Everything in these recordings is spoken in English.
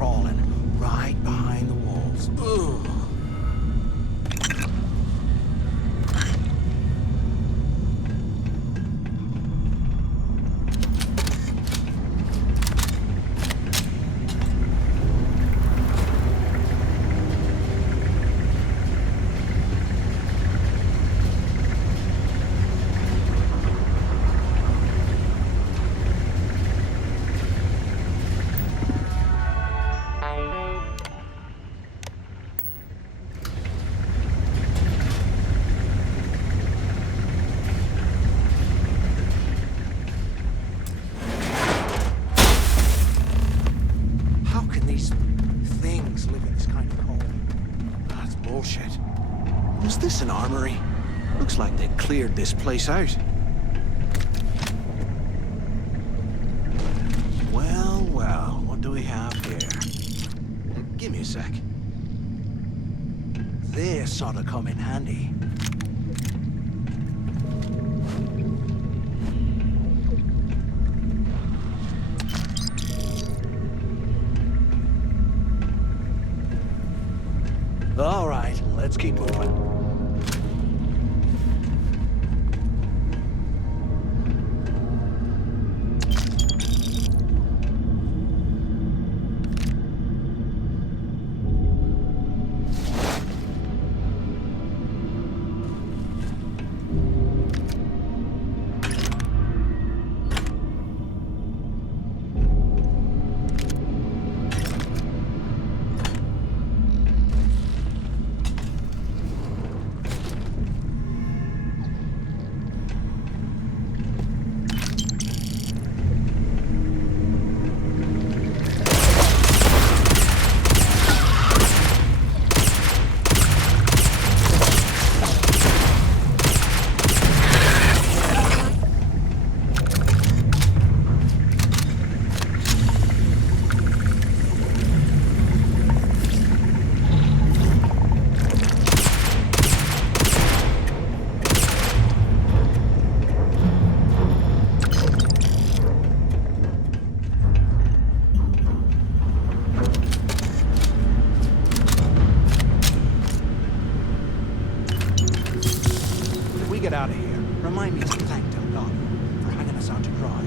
crawling right behind the walls. Ugh. Was this an armory? Looks like they cleared this place out. Well, well, what do we have here? Give me a sec. This ought to come in handy. All right, let's keep moving. Get out of here. Remind me to thank God for hanging us out to dry.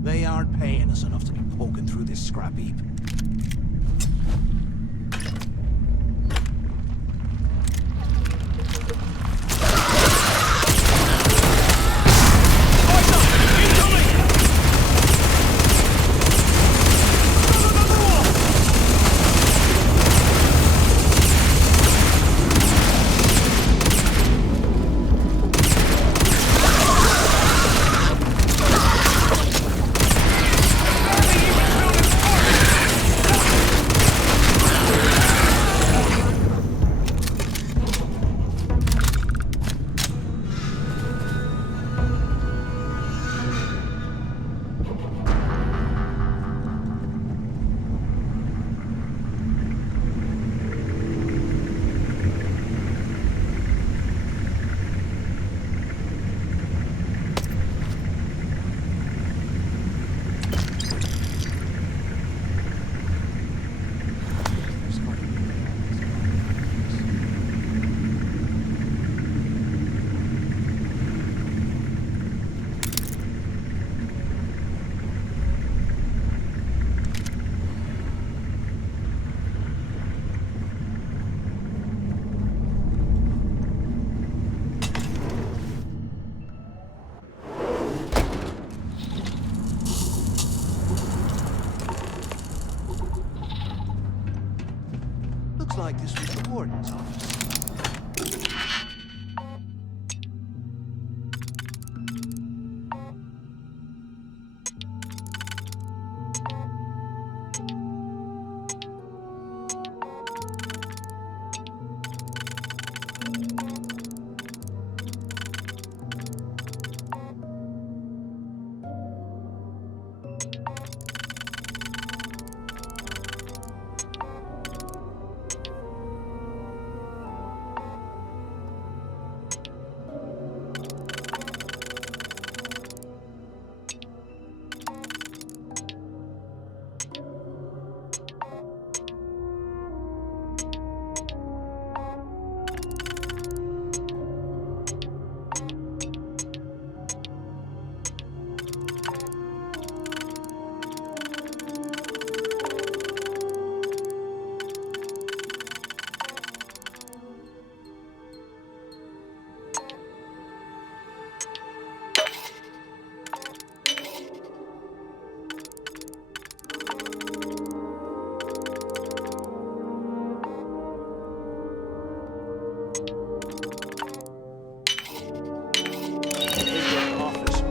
They aren't paying us enough to be poking through this scrap heap. like this was the warden's office.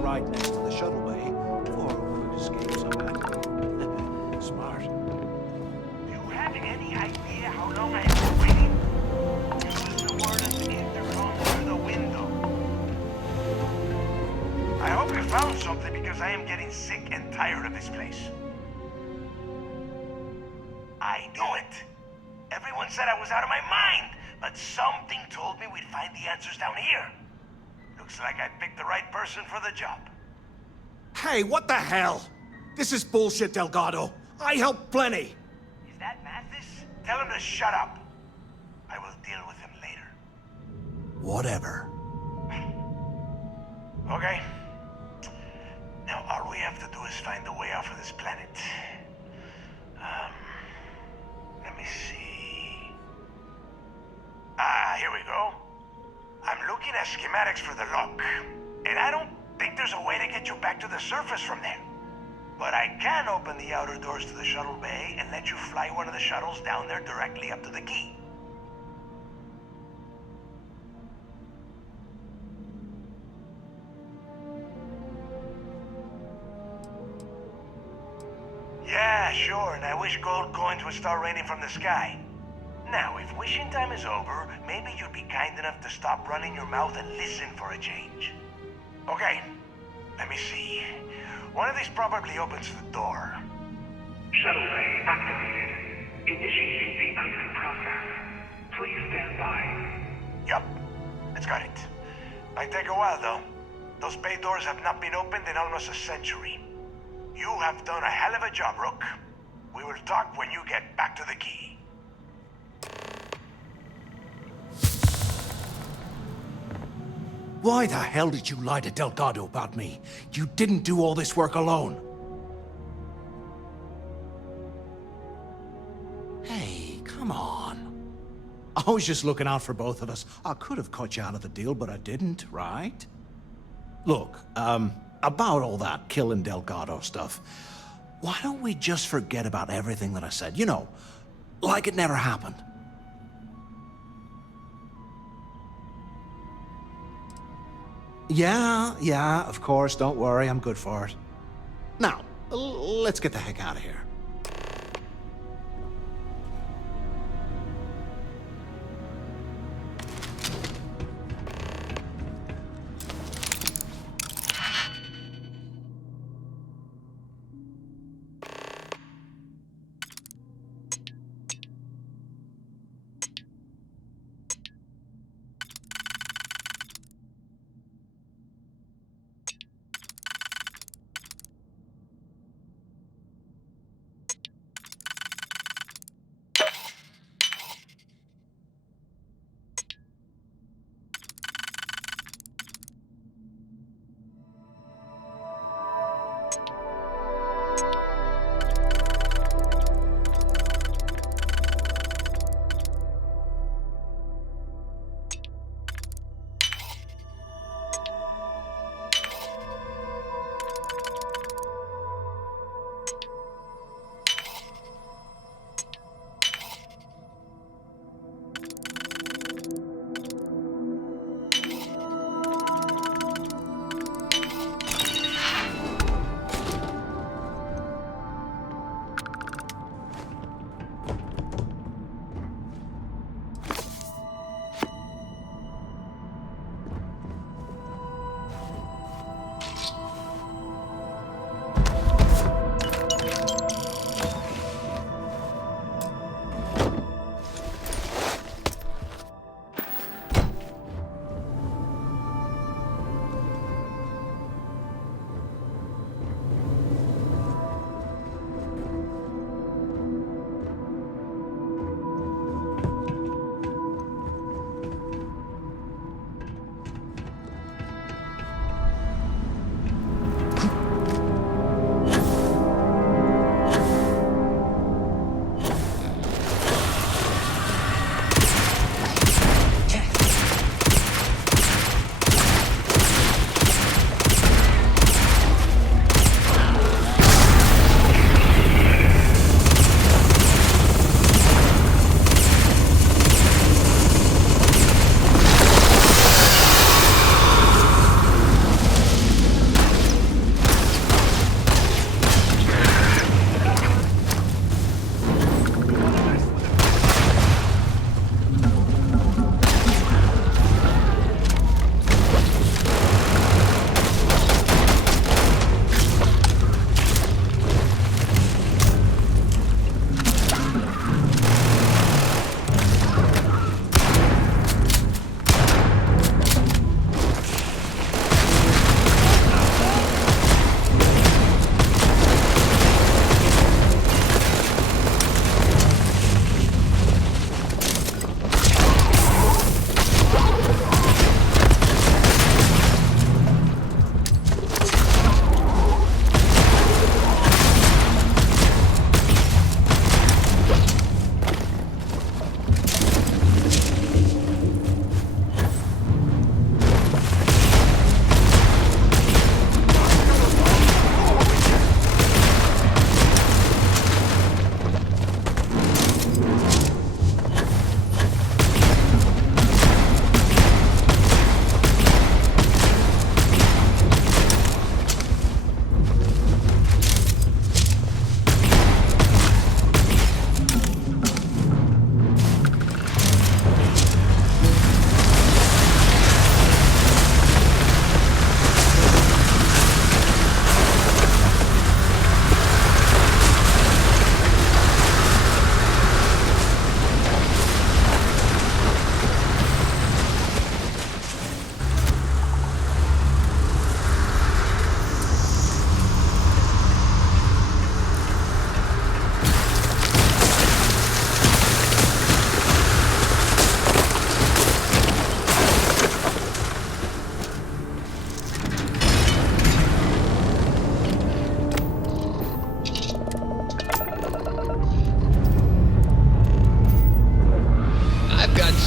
Right next to the shuttle bay for a quick escape somehow. Smart. Do you have any idea how long I have been waiting? Use the warden's intercom through the window. I hope you found something because I am getting sick and tired of this place. I knew it. Everyone said I was out of my mind, but something told me we'd find the answers down here. Looks like I picked the right person for the job. Hey, what the hell? This is bullshit, Delgado. I helped plenty. Is that Mathis? Tell him to shut up. I will deal with him later. Whatever. Okay. Now all we have to do is find a way off of this planet. Let me see. Here we go. I'm looking at schematics for the lock, and I don't think there's a way to get you back to the surface from there. But I can open the outer doors to the shuttle bay and let you fly one of the shuttles down there directly up to the key. Yeah, sure, and I wish gold coins would start raining from the sky. Now, if wishing time is over, maybe you'd be kind enough to stop running your mouth and listen for a change. Okay, let me see. One of these probably opens the door. Shuttle bay activated. Initiating the exit process. Please stand by. Yup, it's got it. Might take a while, though. Those bay doors have not been opened in almost a century. You have done a hell of a job, Rook. We will talk when you get back to the key. Why the hell did you lie to Delgado about me? You didn't do all this work alone. Hey, come on. I was just looking out for both of us. I could have cut you out of the deal, but I didn't, right? Look, about all that killing Delgado stuff, why don't we just forget about everything that I said? You know, like it never happened. Yeah, of course, don't worry, I'm good for it. Now, let's get the heck out of here.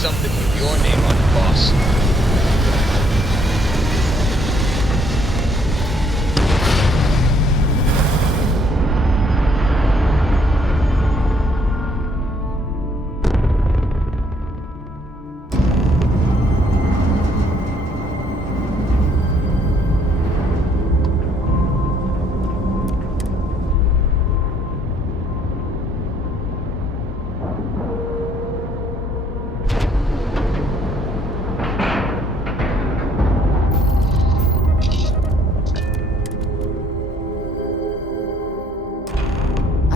something with your name on it, boss.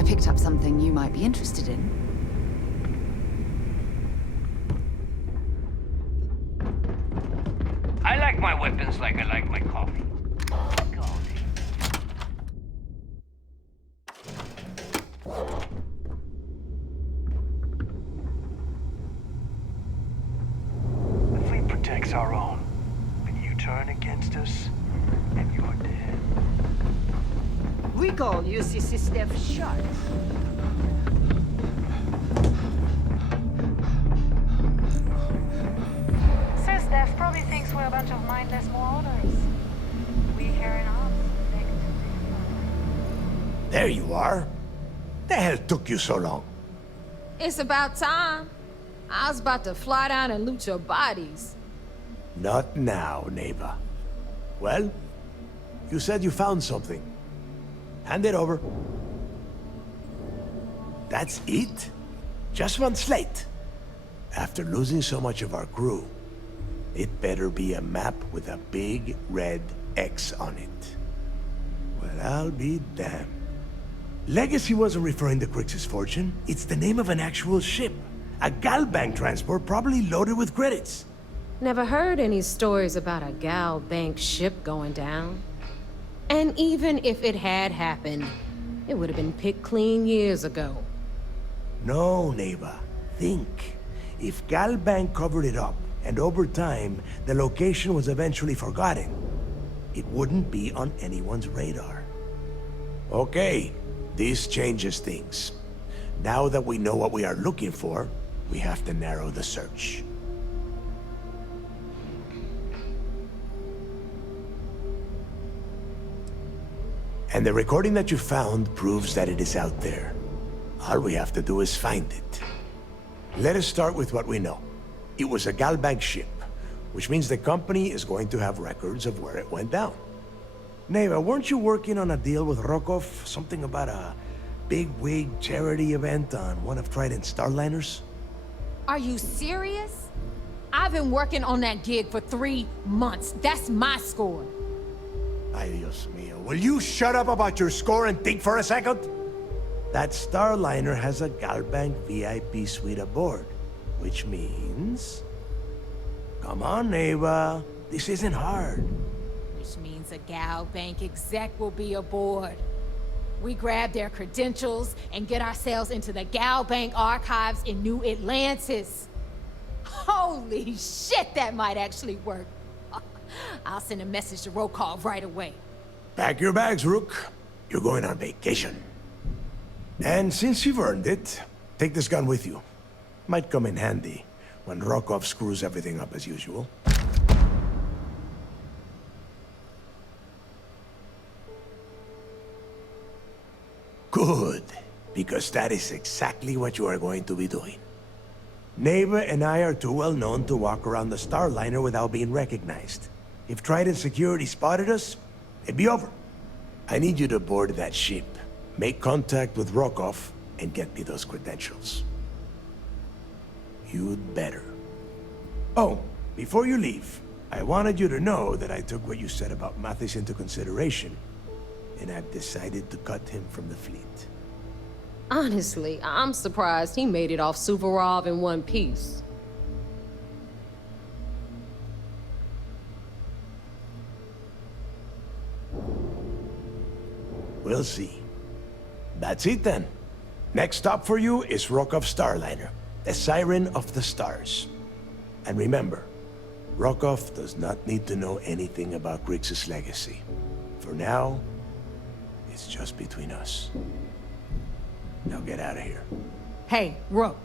Picked up something you might be interested in. I like my weapons like I like my coffee. The fleet protects our own, but you turn against us, and you're dead. Recall uses system sharp. Sysdef probably thinks we're a bunch of mindless marauders. We carry arms. There you are. The hell took you so long? It's about time. I was about to fly down and loot your bodies. Not now, neighbor. Well, you said you found something. Hand it over. That's it? Just one slate? After losing so much of our crew, it better be a map with a big red X on it. Well, I'll be damned. Legacy wasn't referring to Crix's fortune. It's the name of an actual ship. A Galbank transport probably loaded with credits. Never heard any stories about a Gal Bank ship going down. And even if it had happened, it would have been picked clean years ago. No, neighbor. Think. If Galbank covered it up, and over time, the location was eventually forgotten, it wouldn't be on anyone's radar. Okay, this changes things. Now that we know what we are looking for, we have to narrow the search. And the recording that you found proves that it is out there. All we have to do is find it. Let us start with what we know. It was a Galbank ship, which means the company is going to have records of where it went down. Neva, weren't you working on a deal with Rokov? Something about a big-wig charity event on one of Trident's Starliners? Are you serious? I've been working on that gig for 3 months. That's my score. Ay, Dios mío. Will you shut up about your score and think for a second? That Starliner has a Galbank VIP suite aboard, which means... Come on, Neva. This isn't hard. Which means a Gal Bank exec will be aboard. We grab their credentials and get ourselves into the Gal Bank archives in New Atlantis. Holy shit, that might actually work. I'll send a message to Rokov right away. Pack your bags, Rook. You're going on vacation. And since you've earned it, take this gun with you. Might come in handy when Rokov screws everything up as usual. Good, because that is exactly what you are going to be doing. Neva and I are too well known to walk around the Starliner without being recognized. If Trident Security spotted us, it'd be over. I need you to board that ship, make contact with Rokov, and get me those credentials. You'd better. Oh, before you leave, I wanted you to know that I took what you said about Mathis into consideration, and I've decided to cut him from the fleet. Honestly, I'm surprised he made it off Suvorov in one piece. We'll see. That's it then. Next stop for you is Rokov Starliner, the Siren of the Stars. And remember, Rokov does not need to know anything about Grix's legacy. For now, it's just between us. Now get out of here. Hey, Rook,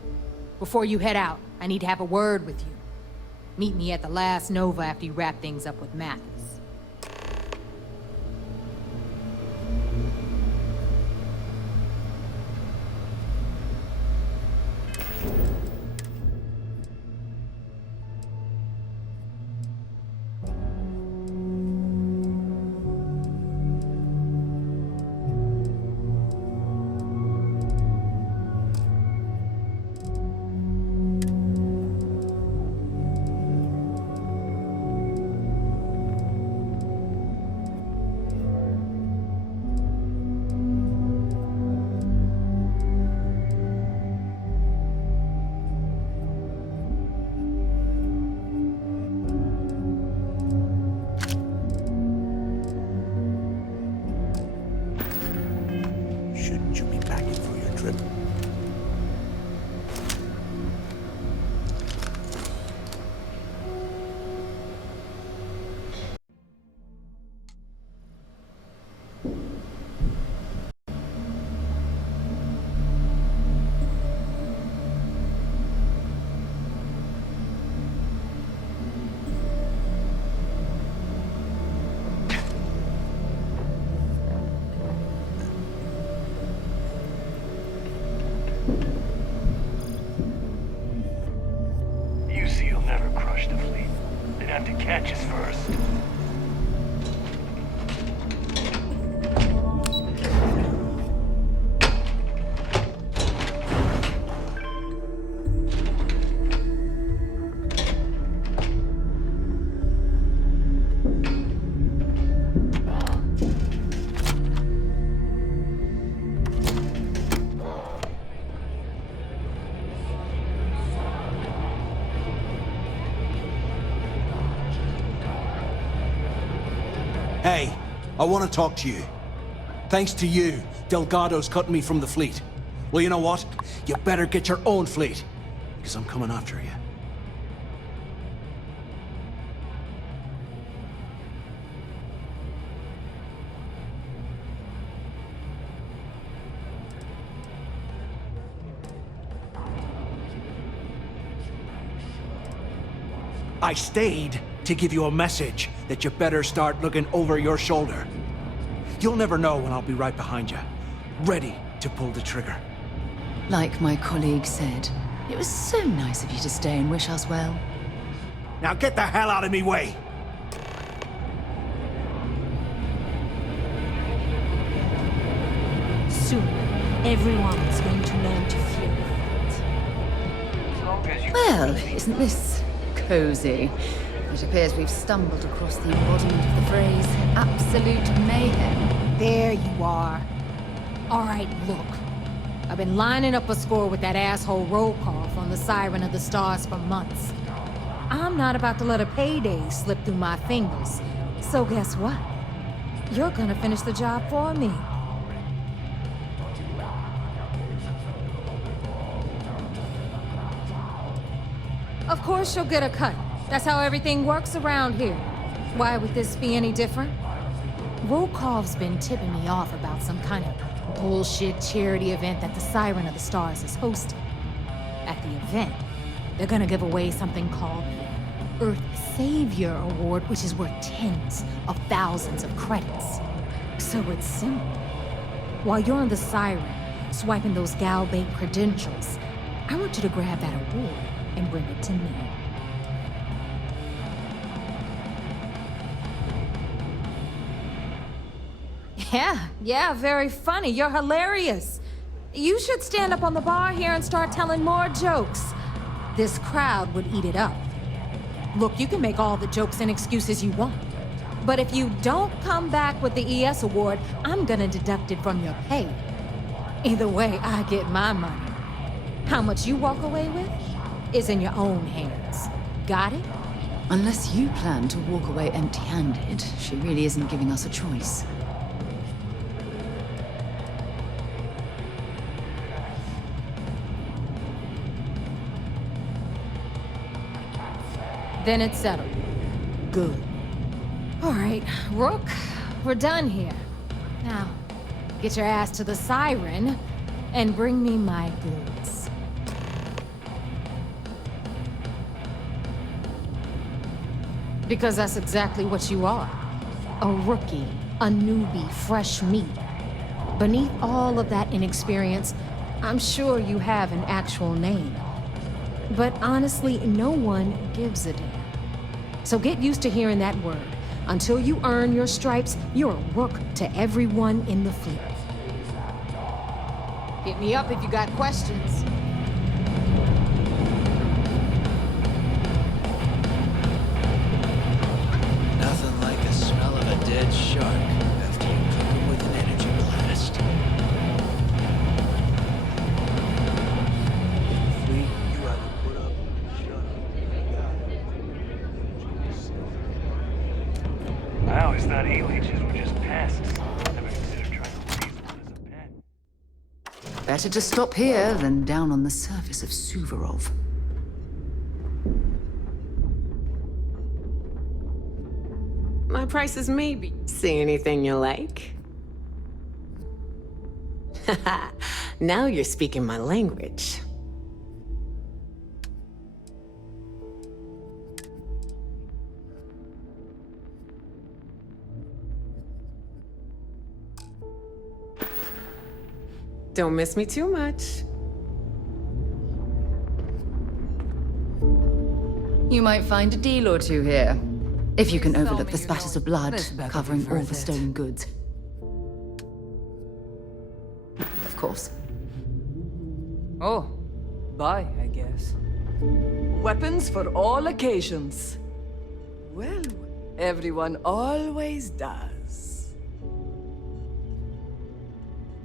before you head out, I need to have a word with you. Meet me at the last Nova after you wrap things up with Mathis. Shouldn't you be packing for your trip? You see, you'll never crush the fleet. They'd have to catch us first. Hey, I want to talk to you. Thanks to you, Delgado's cutting me from the fleet. Well, you know what? You better get your own fleet, because I'm coming after you. I stayed to give you a message that you better start looking over your shoulder. You'll never know when I'll be right behind you, ready to pull the trigger. Like my colleague said, it was so nice of you to stay and wish us well. Now get the hell out of me way! Soon, everyone's going to learn to fear it. As long as you... Well, isn't this cozy? It appears we've stumbled across the embodiment of the phrase absolute mayhem. There you are. All right, look. I've been lining up a score with that asshole roll call from the Siren of the Stars for months. I'm not about to let a payday slip through my fingers. So guess what? You're gonna finish the job for me. Of course you'll get a cut. That's how everything works around here. Why would this be any different? Rokov's been tipping me off about some kind of bullshit charity event that the Siren of the Stars is hosting. At the event, they're gonna give away something called the Earth Savior Award, which is worth tens of thousands of credits. So it's simple. While you're on the Siren, swiping those Gal Bank credentials, I want you to grab that award and bring it to me. Yeah, very funny. You're hilarious. You should stand up on the bar here and start telling more jokes. This crowd would eat it up. Look, you can make all the jokes and excuses you want. But if you don't come back with the ES award, I'm gonna deduct it from your pay. Either way, I get my money. How much you walk away with is in your own hands. Got it? Unless you plan to walk away empty-handed, she really isn't giving us a choice. Then it's settled. Good. All right, Rook, we're done here. Now, get your ass to the Siren and bring me my goods. Because that's exactly what you are. A rookie, a newbie, fresh meat. Beneath all of that inexperience, I'm sure you have an actual name. But honestly, no one gives a damn. So get used to hearing that word. Until you earn your stripes, you're a rook to everyone in the fleet. Hit me up if you got questions. Nothing like the smell of a dead shark after you cook him with an energy blast. You either put up or shut up. I always thought E-leeches were just pests. Never considered trying to raise one as a pet. Better to stop here than down on the surface of Suvorov. My price is maybe. See anything you like? Now you're speaking my language. Don't miss me too much. You might find a deal or two here. If you can overlook the spatters of blood covering all the stolen goods. Of course. Oh, buy, I guess. Weapons for all occasions. Well, everyone always does.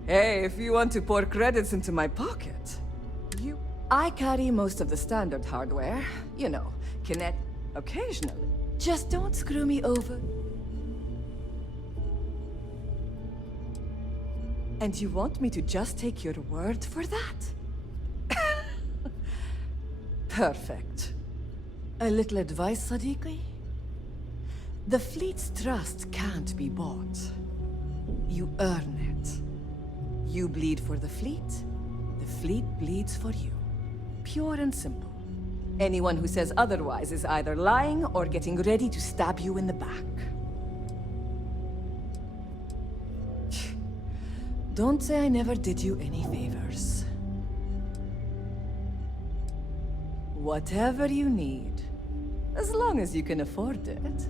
Hey, if you want to pour credits into my pocket, I carry most of the standard hardware. You know, Kinect occasionally. Just don't screw me over. And you want me to just take your word for that? Perfect. A little advice, Sadiqi? The fleet's trust can't be bought. You earn it. You bleed for the fleet bleeds for you. Pure and simple. Anyone who says otherwise is either lying or getting ready to stab you in the back. Don't say I never did you any favors. Whatever you need, as long as you can afford it.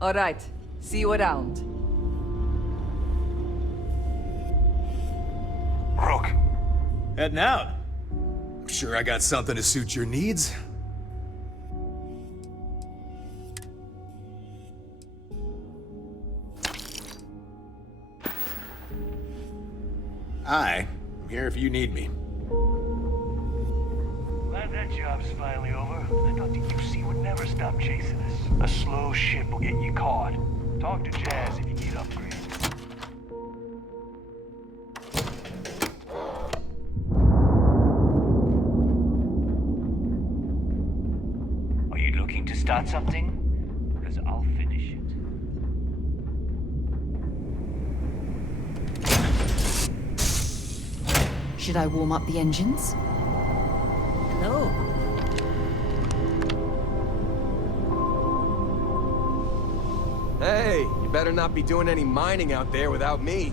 All right, see you around. Rook, Heading out. I'm sure I got something to suit your needs. Hi, I'm here if you need me. glad that job's finally over. I thought the UC would never stop chasing us. A slow ship will get you caught. Talk to Jazz if you need upgrades. Are you looking to start something? Because I'll finish it. Should I warm up the engines? No. Hey, you better not be doing any mining out there without me.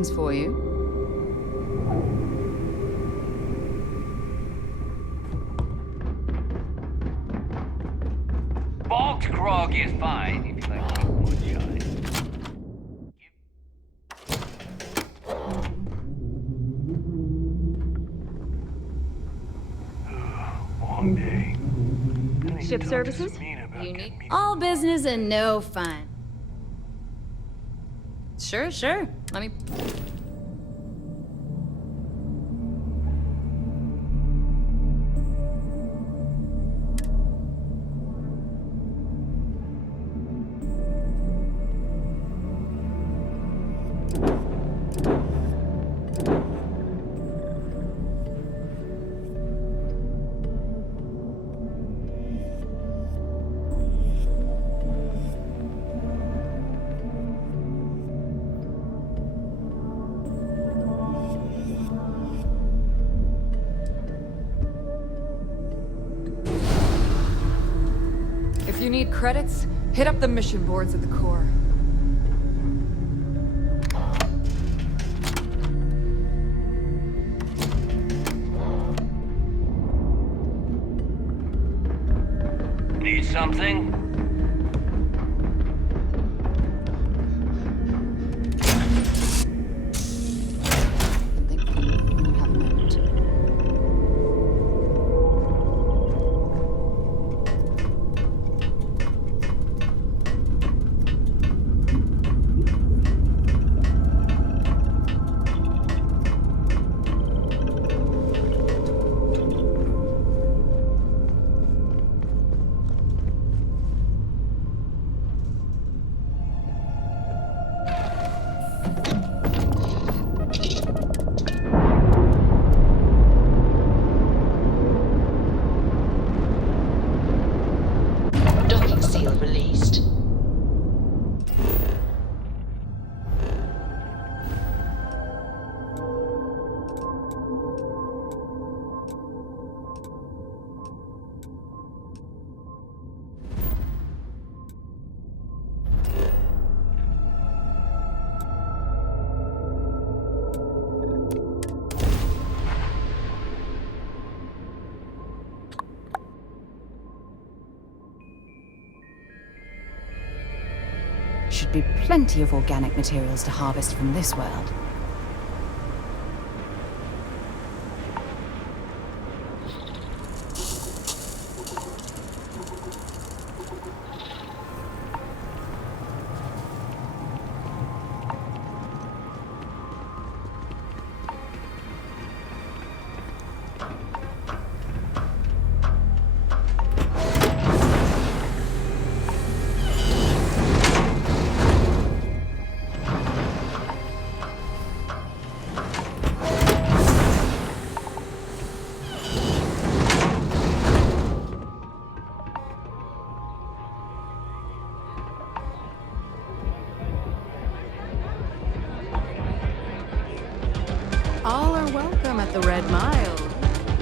things for you. Bulk grog is fine if you like to moonshine. Long day. Ship services? You need all business and no fun. Sure. Let me... If you need credits, hit up the mission boards at the core. Need something? Docking seal released. Should be plenty of organic materials to harvest from this world. All are welcome at the Red Mile.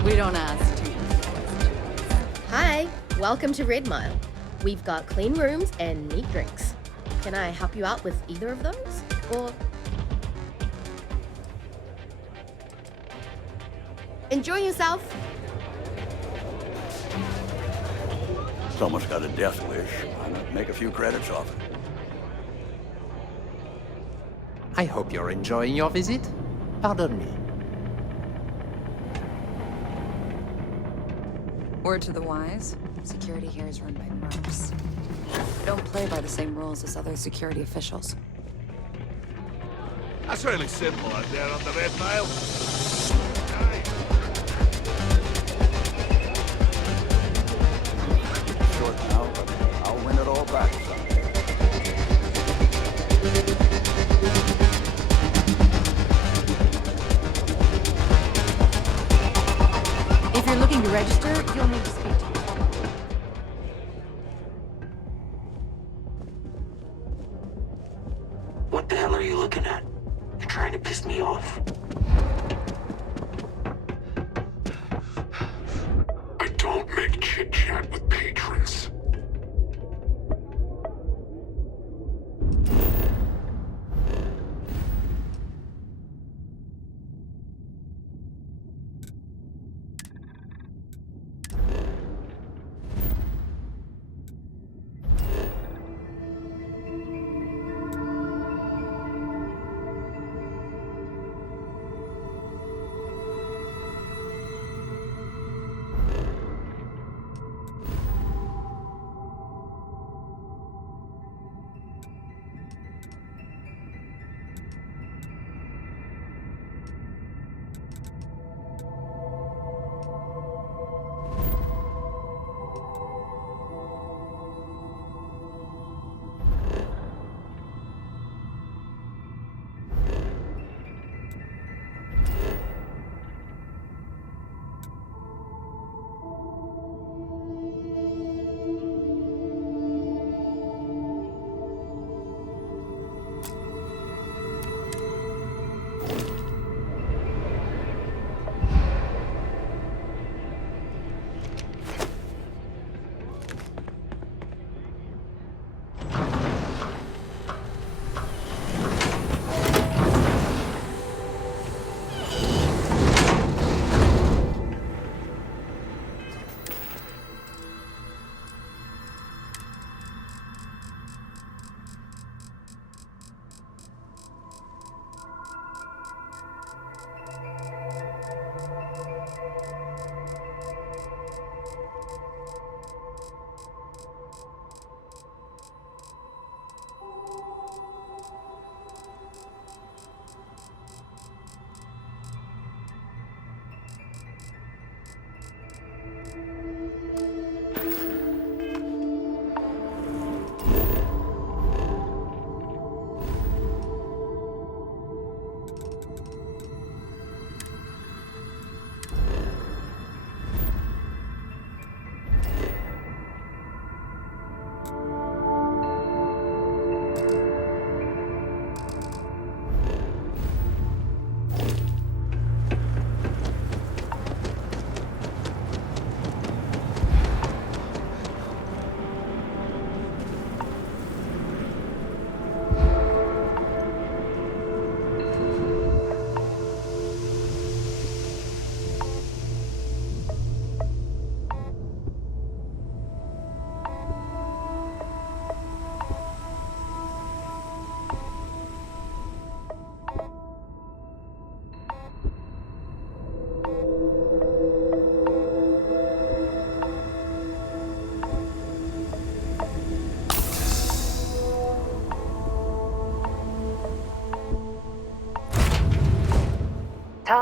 We don't ask too many questions. Hi, welcome to Red Mile. We've got clean rooms and neat drinks. Can I help you out with either of those? Or... enjoy yourself. Someone's got a death wish. I'm gonna make a few credits off it. I hope you're enjoying your visit. Pardon me. Word to the wise, security here is run by mercs. We don't play by the same rules as other security officials. That's really simple out there on the Red Mile. Short now, but I'll win it all back someday. If you're looking to register, you'll need to speak to me. What the hell are you looking at? You're trying to piss me off. I don't make chit-chat with patrons.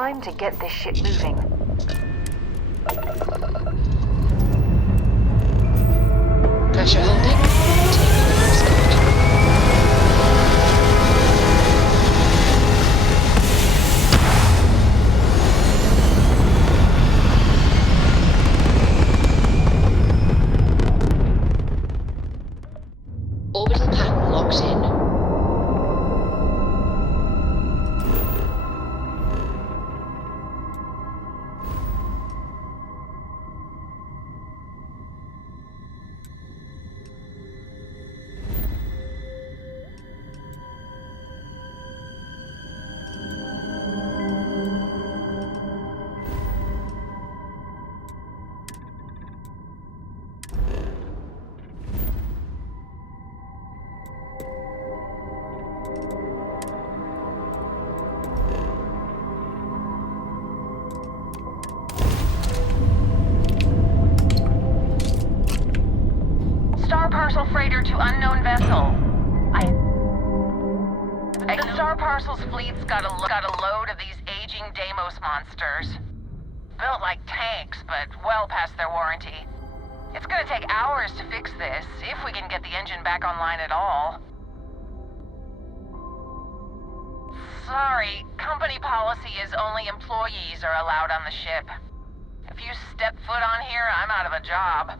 Time to get this shit moving. Pressure holding. Takeover escort. Orbital pattern locked in. Star Parcel freighter to unknown vessel. The Star Parcel's fleet's got a load of these aging Deimos monsters. Built like tanks, but well past their warranty. It's gonna take hours to fix this, if we can get the engine back online at all. Sorry, company policy is only employees are allowed on the ship. If you step foot on here, I'm out of a job.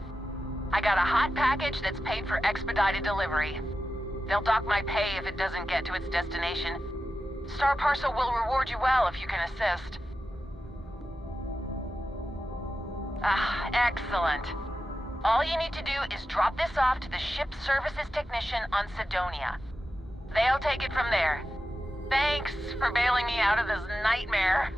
I got a hot package that's paid for expedited delivery. They'll dock my pay if it doesn't get to its destination. Star Parcel will reward you well if you can assist. Ah, excellent. All you need to do is drop this off to the ship services technician on Sidonia. They'll take it from there. Thanks for bailing me out of this nightmare.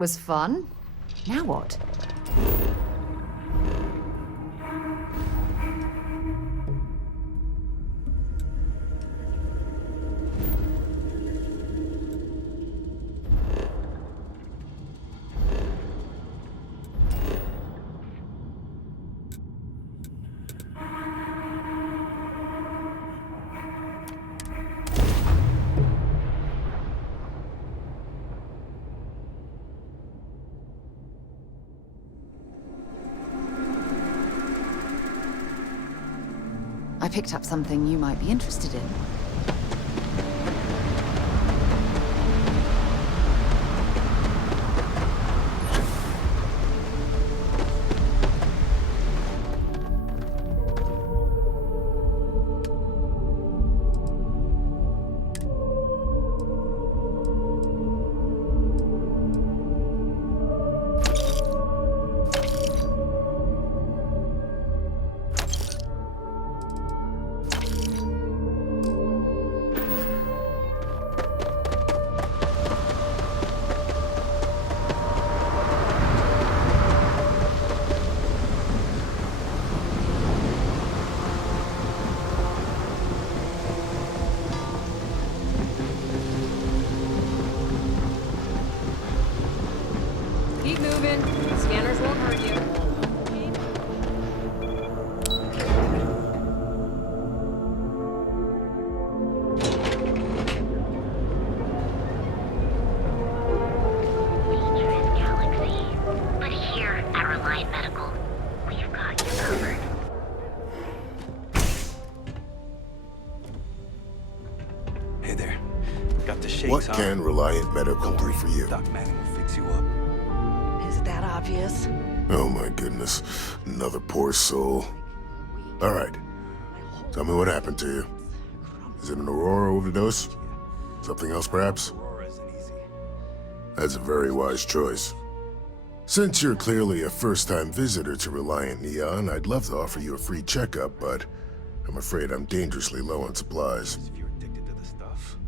Was fun. Now what? I picked up something you might be interested in. Keep moving. Scanners won't hurt you. But here at Reliant Medical, we've got you covered. Hey there. Got the shakes, What huh? can Reliant Medical do for you? Doc Manning will fix you up. Is it that obvious? Oh my goodness. Another poor soul. All right. Tell me what happened to you. Is it an Aurora overdose? Something else, perhaps? That's a very wise choice. Since you're clearly a first-time visitor to Reliant Neon, I'd love to offer you a free checkup, but I'm afraid I'm dangerously low on supplies. If you're addicted to the stuff,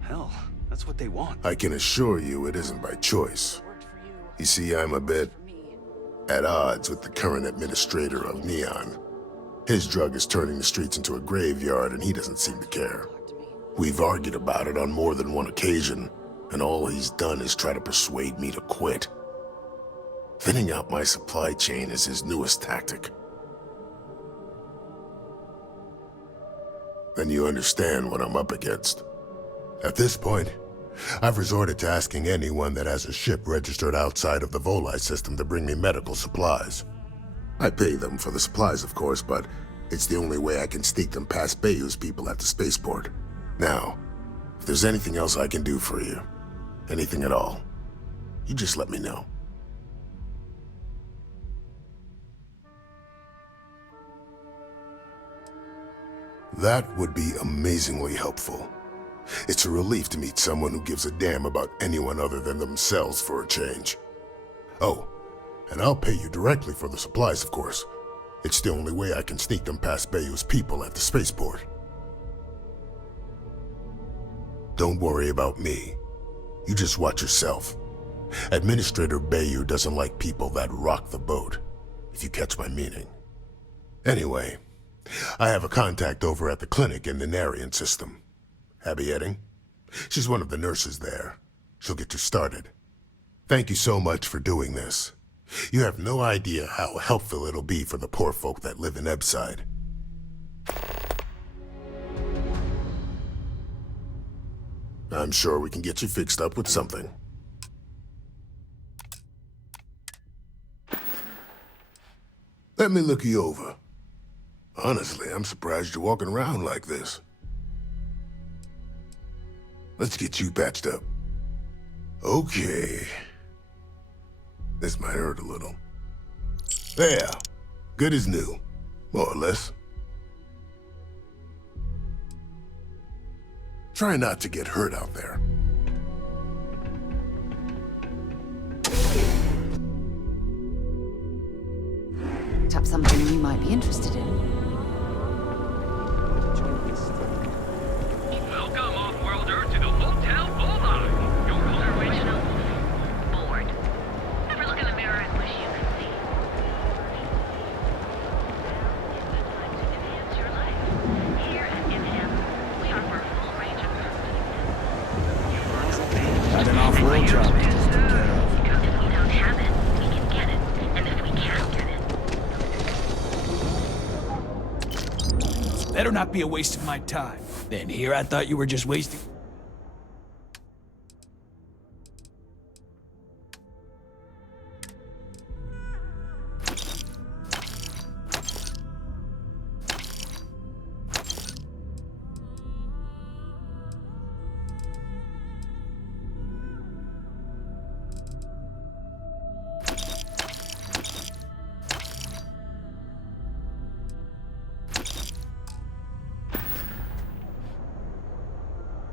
hell, that's what they want. I can assure you it isn't by choice. You see, I'm a bit at odds with the current administrator of Neon. His drug is turning the streets into a graveyard, and he doesn't seem to care. We've argued about it on more than one occasion, and all he's done is try to persuade me to quit. Thinning out my supply chain is his newest tactic. Then you understand what I'm up against. At this point, I've resorted to asking anyone that has a ship registered outside of the Volii system to bring me medical supplies. I pay them for the supplies, of course, but it's the only way I can sneak them past Bayou's people at the spaceport. Now, if there's anything else I can do for you, anything at all, you just let me know. That would be amazingly helpful. It's a relief to meet someone who gives a damn about anyone other than themselves for a change. Oh, and I'll pay you directly for the supplies, of course. It's the only way I can sneak them past Bayou's people at the spaceport. Don't worry about me. You just watch yourself. Administrator Bayou doesn't like people that rock the boat, if you catch my meaning. Anyway, I have a contact over at the clinic in the Narian system. Abby Edding. She's one of the nurses there. She'll get you started. Thank you so much for doing this. You have no idea how helpful it'll be for the poor folk that live in Ebside. I'm sure we can get you fixed up with something. Let me look you over. Honestly, I'm surprised you're walking around like this. Let's get you patched up. Okay. This might hurt a little. There. Good as new. More or less. Try not to get hurt out there. Picked up something you might be interested in. Welcome, Off-Worlder, to the Hotel Volii. Your original board. Better not be a waste of my time. Then here I thought you were just wasting...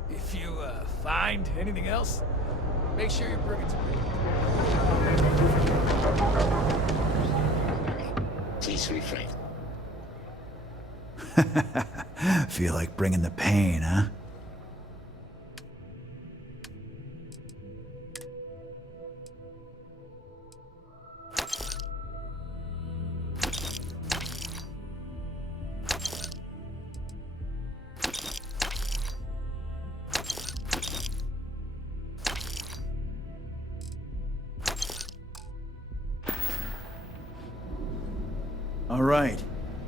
If you, find anything else, make sure you bring it to me. Please refrain. Feel like bringing the pain, huh? All right,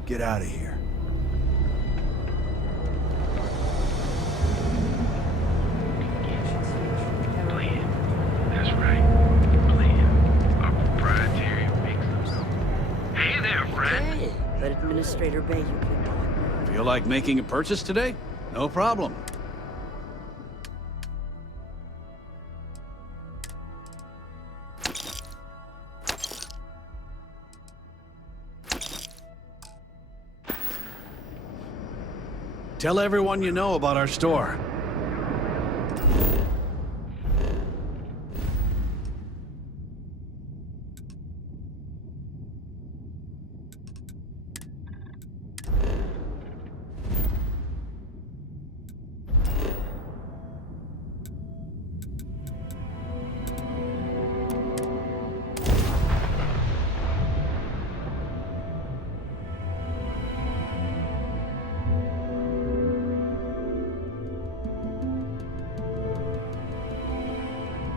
get out of here. That's right. Plan. Our proprietary mix. Hey there, friend. Okay, let Administrator Bay you can. Feel like making a purchase today? No problem. Tell everyone you know about our store.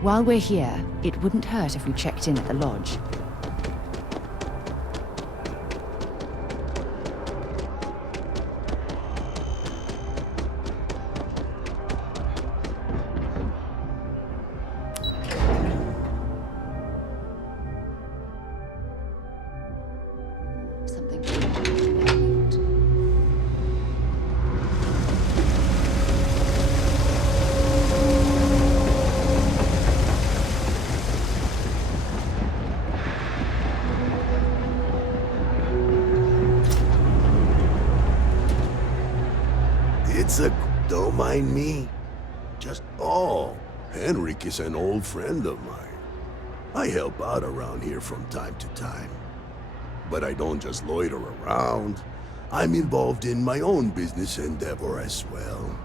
While we're here, it wouldn't hurt if we checked in at the lodge. Don't mind me. Henrik is an old friend of mine. I help out around here from time to time. But I don't just loiter around. I'm involved in my own business endeavor as well.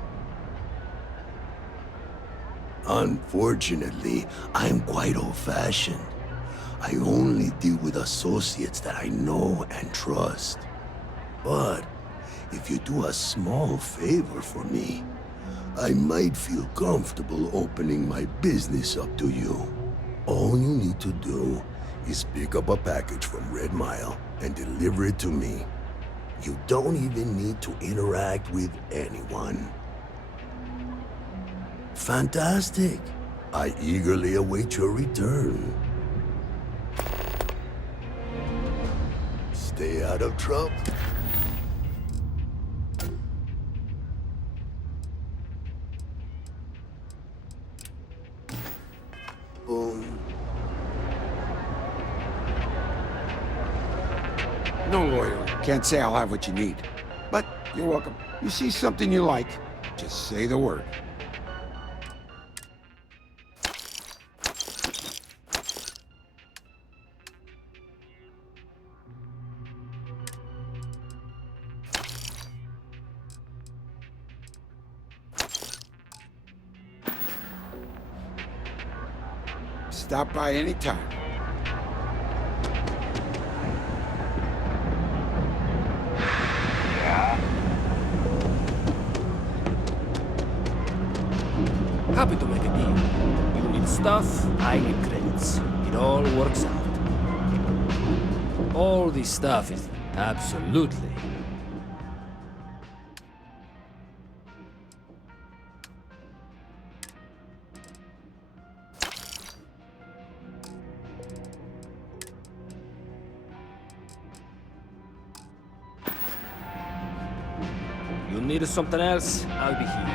Unfortunately, I'm quite old-fashioned. I only deal with associates that I know and trust. But if you do a small favor for me, I might feel comfortable opening my business up to you. All you need to do is pick up a package from Red Mile and deliver it to me. You don't even need to interact with anyone. Fantastic. I eagerly await your return. Stay out of trouble. No lawyer. Can't say I'll have what you need. But you're welcome. You see something you like, just say the word. Stop by any time. Happy to make a deal. You need stuff, I need credits. It all works out. All this stuff is absolutely You need something else? I'll be here.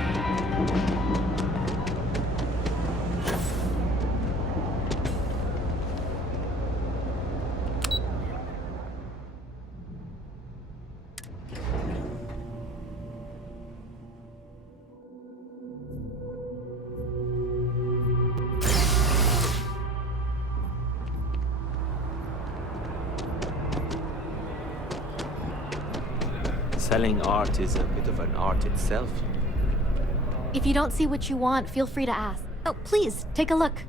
Selling art is a bit of an art itself. If you don't see what you want, feel free to ask. Oh, please, take a look.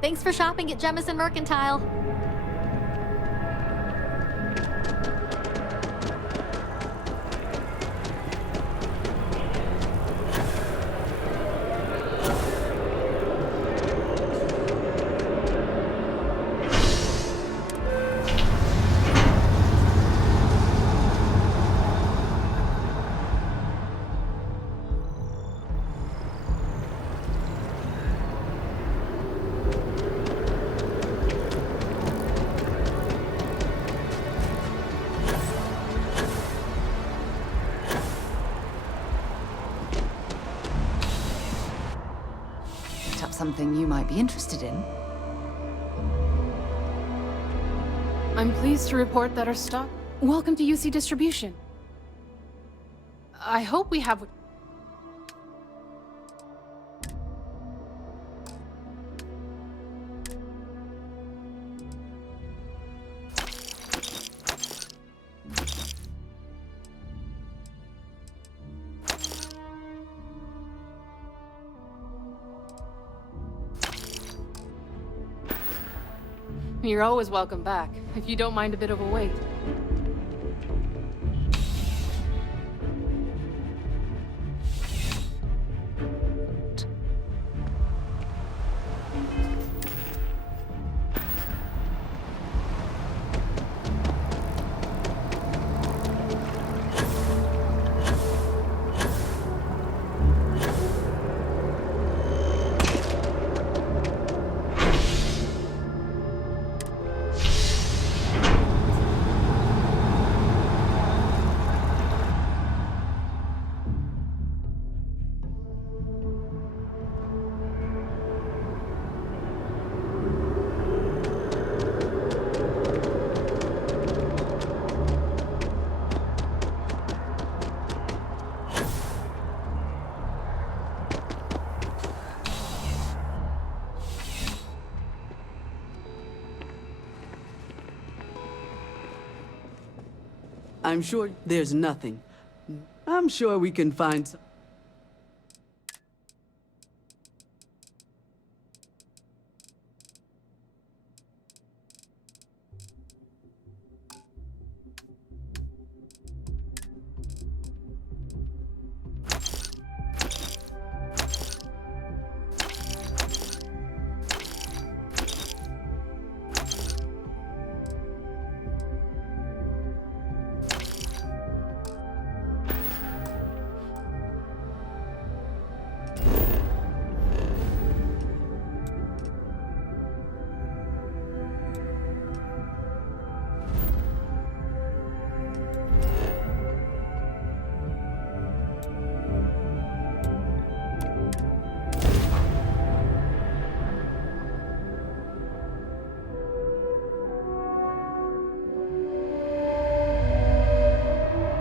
Thanks for shopping at Jemison Mercantile. Something you might be interested in. I'm pleased to report that our stock... Welcome to UC Distribution. I hope we have... You're always welcome back, if you don't mind a bit of a wait. I'm sure there's nothing. I'm sure we can find some.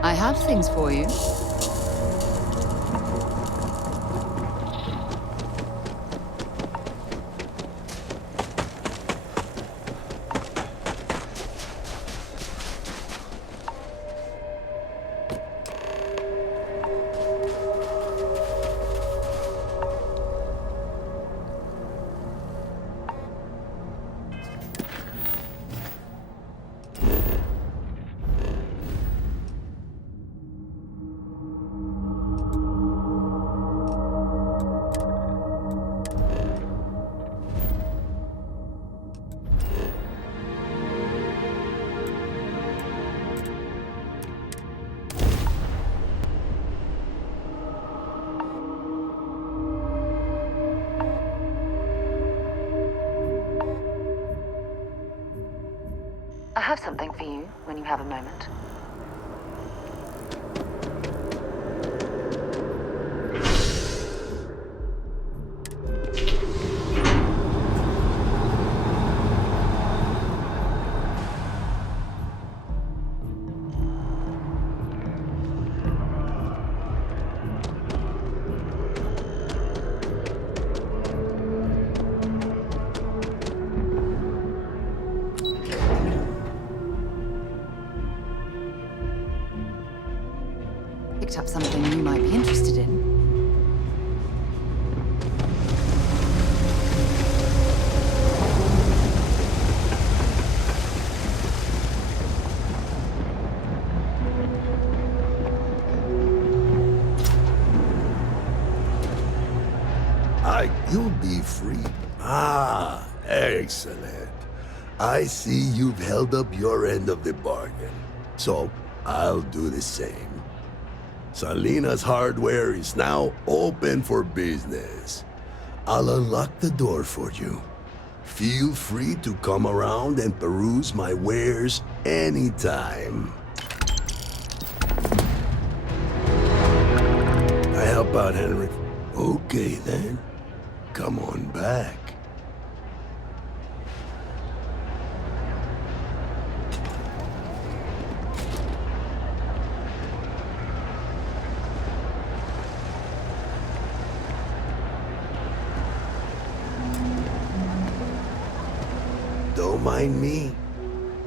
I have things for you. I have something for you when you have a moment. Picked up something you might be interested in. You'll be free. Ah, excellent. I see you've held up your end of the bargain. So, I'll do the same. Salina's hardware is now open for business. I'll unlock the door for you. Feel free to come around and peruse my wares anytime. I help out, Henrik. Okay, then. Come on back. Don't mind me.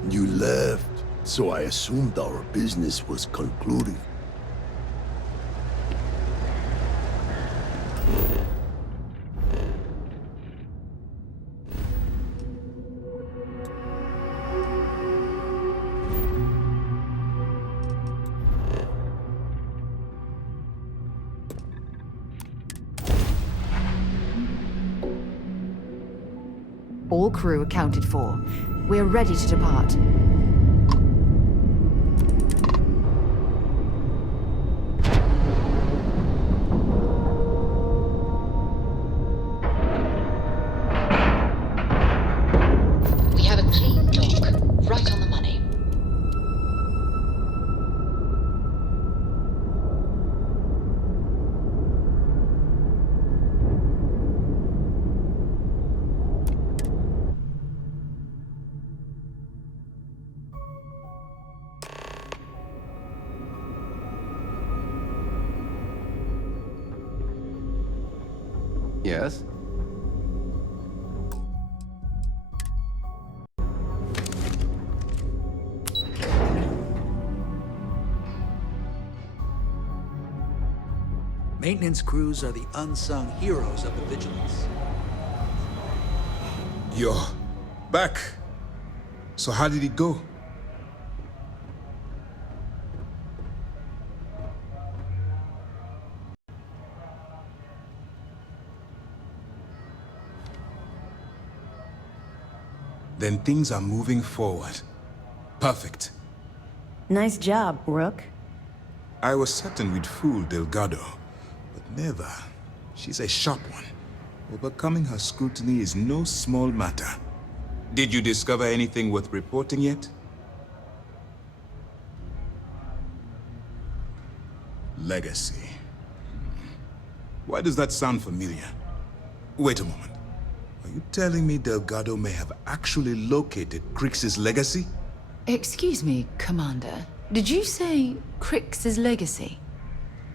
You left, so I assumed our business was concluded. All crew accounted for. We're ready to depart. We have a clean dock, right on the money. Yes? Maintenance crews are the unsung heroes of the Vigilance. You're back. So how did it go? Then things are moving forward. Perfect. Nice job, Rook. I was certain we'd fool Delgado, but never. She's a sharp one. Overcoming her scrutiny is no small matter. Did you discover anything worth reporting yet? Legacy. Why does that sound familiar? Wait a moment. Are you telling me Delgado may have actually located Crix's legacy? Excuse me, Commander. Did you say Crix's legacy?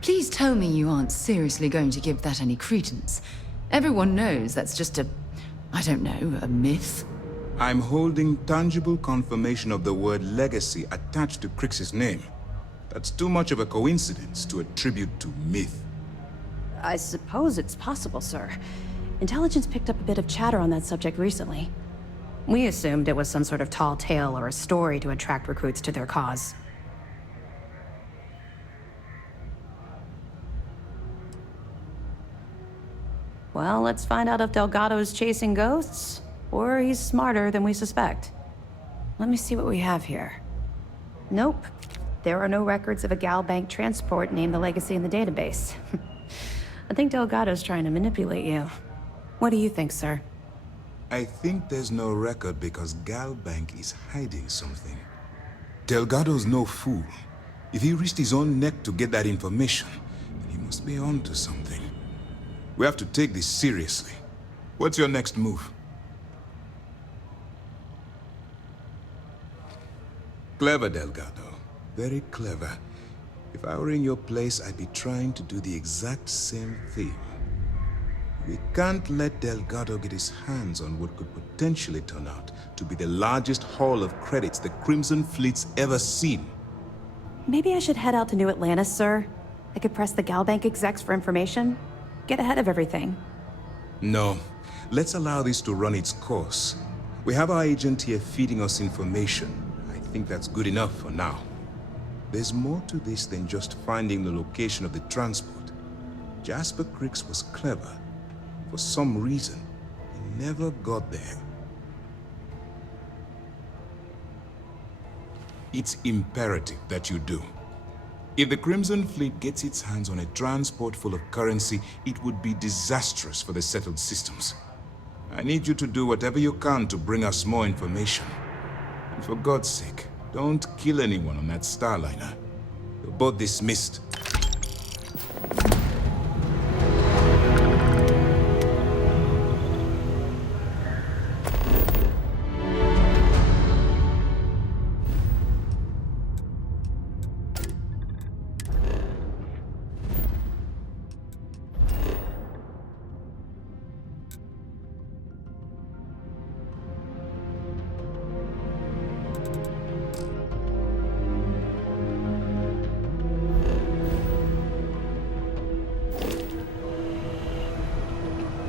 Please tell me you aren't seriously going to give that any credence. Everyone knows that's just I don't know, a myth. I'm holding tangible confirmation of the word legacy attached to Crix's name. That's too much of a coincidence to attribute to myth. I suppose it's possible, sir. Intelligence picked up a bit of chatter on that subject recently. We assumed it was some sort of tall tale or a story to attract recruits to their cause. Well, let's find out if Delgado's chasing ghosts, or he's smarter than we suspect. Let me see what we have here. Nope. There are no records of a Gal Bank transport named the Legacy in the database. I think Delgado's trying to manipulate you. What do you think, sir? I think there's no record because Gal Bank is hiding something. Delgado's no fool. If he risked his own neck to get that information, then he must be onto something. We have to take this seriously. What's your next move? Clever, Delgado. Very clever. If I were in your place, I'd be trying to do the exact same thing. We can't let Delgado get his hands on what could potentially turn out to be the largest haul of credits the Crimson Fleet's ever seen. Maybe I should head out to New Atlantis, sir? I could press the Gal Bank execs for information. Get ahead of everything. No. Let's allow this to run its course. We have our agent here feeding us information. I think that's good enough for now. There's more to this than just finding the location of the transport. Jasper Crix was clever. For some reason, he never got there. It's imperative that you do. If the Crimson Fleet gets its hands on a transport full of currency, it would be disastrous for the settled systems. I need you to do whatever you can to bring us more information. And for God's sake, don't kill anyone on that Starliner. You're both dismissed.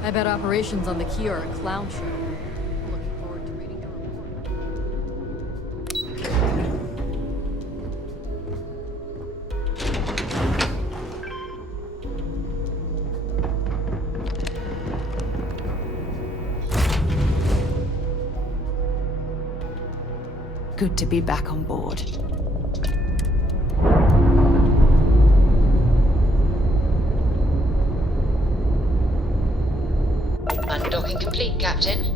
I bet operations on the key are a clown show. Looking forward to reading your report. Good to be back on board. Undocking complete, Captain.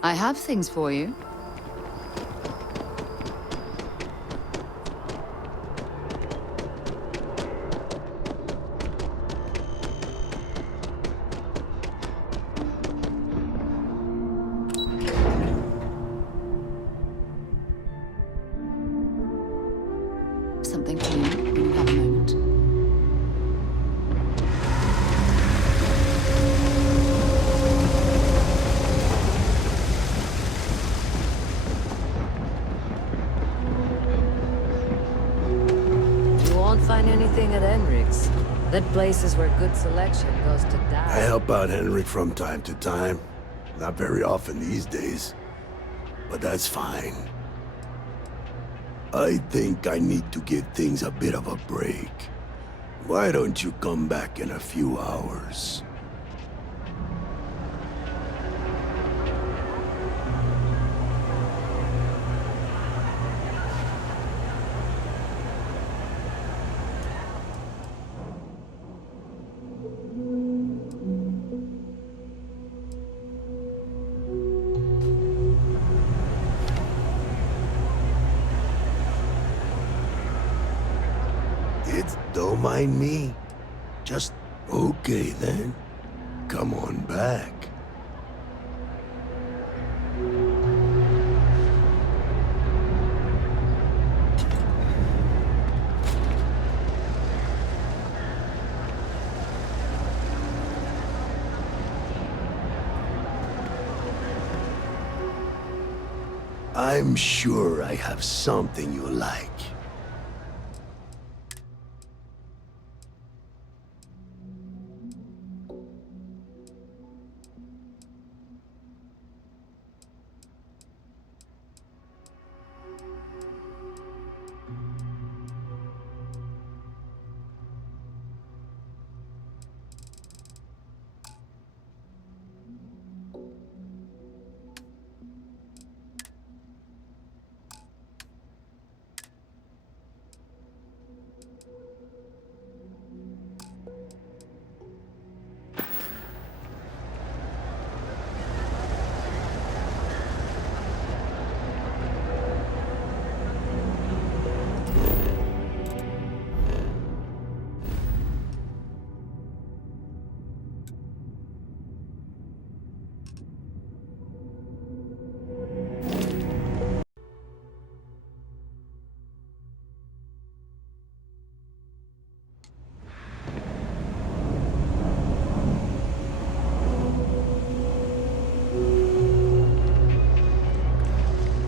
I have things for you. Something for you when you have a moment. You won't find anything at Henrik's. That place is where good selection goes to die. I help out Henrik from time to time. Not very often these days. But that's fine. I think I need to give things a bit of a break. Why don't you come back in a few hours? Don't mind me. Just okay then. Come on back. I'm sure I have something you like.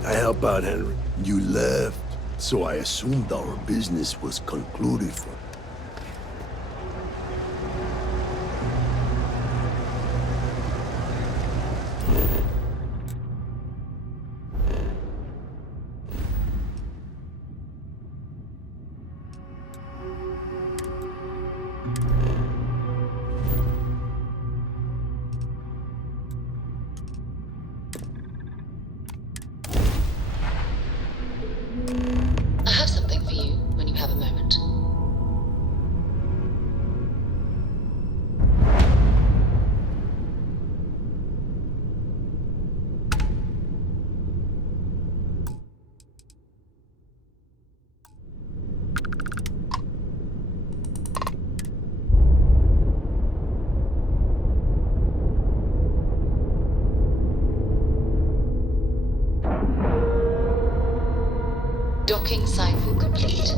I help out, Henry. You left, so I assumed our business was concluded for. I have something for you when you have a moment. Docking cycle complete.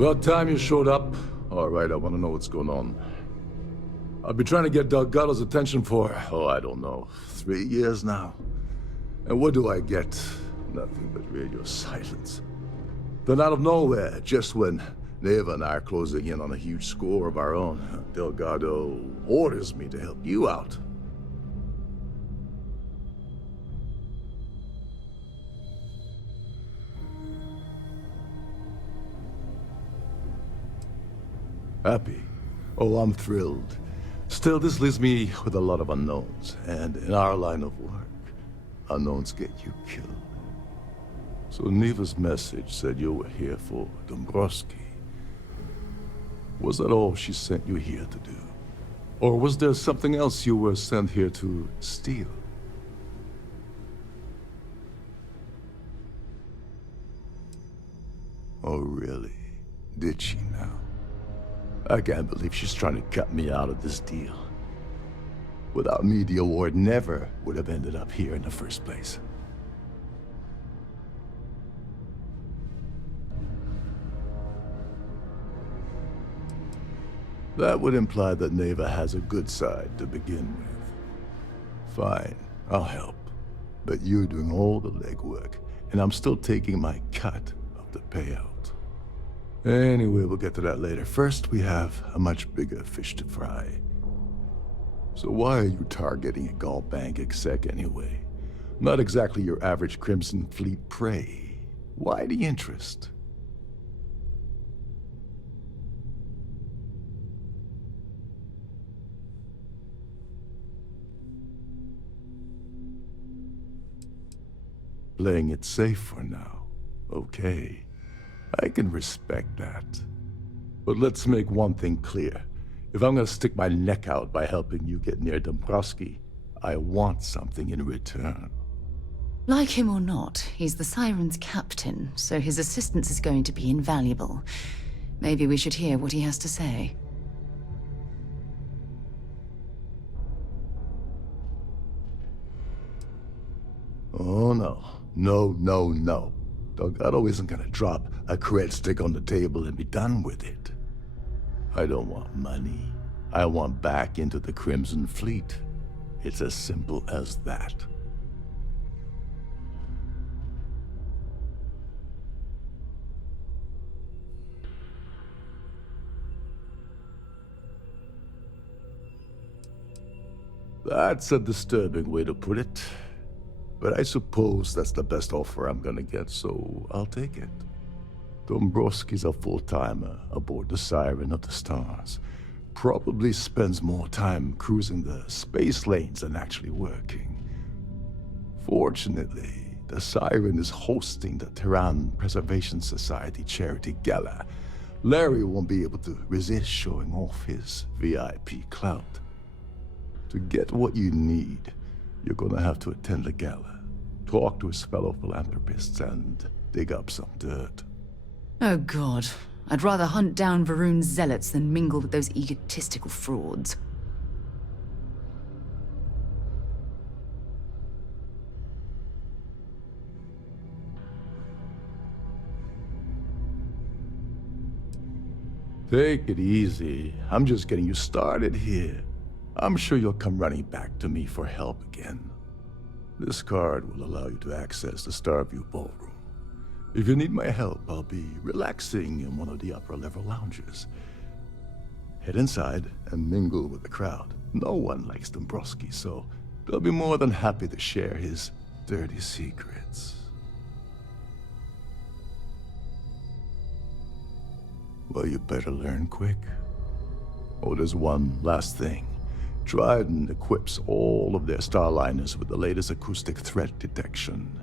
About time you showed up. All right, I want to know what's going on. I've been trying to get Delgado's attention for, I don't know, 3 years now. And what do I get? Nothing but radio silence. Then out of nowhere, just when Neva and I are closing in on a huge score of our own, Delgado orders me to help you out. Happy? Oh, I'm thrilled. Still, this leaves me with a lot of unknowns. And in our line of work, unknowns get you killed. So Neva's message said you were here for Dombrowski. Was that all she sent you here to do? Or was there something else you were sent here to steal? Oh, really? Did she now? I can't believe she's trying to cut me out of this deal. Without me, the award never would have ended up here in the first place. That would imply that Neva has a good side to begin with. Fine, I'll help. But you're doing all the legwork, and I'm still taking my cut of the payout. Anyway, we'll get to that later. First, we have a much bigger fish to fry. So why are you targeting a Gaul bank exec anyway? Not exactly your average Crimson Fleet prey. Why the interest? Playing it safe for now. Okay. I can respect that. But let's make one thing clear. If I'm gonna stick my neck out by helping you get near Dombrowski, I want something in return. Like him or not, he's the Siren's captain, so his assistance is going to be invaluable. Maybe we should hear what he has to say. Oh no. No, no, no. Delgado isn't gonna drop a cred stick on the table and be done with it. I don't want money. I want back into the Crimson Fleet. It's as simple as that. That's a disturbing way to put it. But I suppose that's the best offer I'm gonna get, so I'll take it. Dombrowski's a full-timer aboard the Siren of the Stars. Probably spends more time cruising the space lanes than actually working. Fortunately, the Siren is hosting the Terran Preservation Society charity gala. Larry won't be able to resist showing off his VIP clout. To get what you need, you're gonna have to attend the gala, talk to his fellow philanthropists, and dig up some dirt. Oh god. I'd rather hunt down Varun's zealots than mingle with those egotistical frauds. Take it easy. I'm just getting you started here. I'm sure you'll come running back to me for help again. This card will allow you to access the Starfield ballroom. If you need my help, I'll be relaxing in one of the upper-level lounges. Head inside and mingle with the crowd. No one likes Dombrowski, so they'll be more than happy to share his dirty secrets. Well, you better learn quick. Oh, there's one last thing. Trident equips all of their starliners with the latest acoustic threat detection.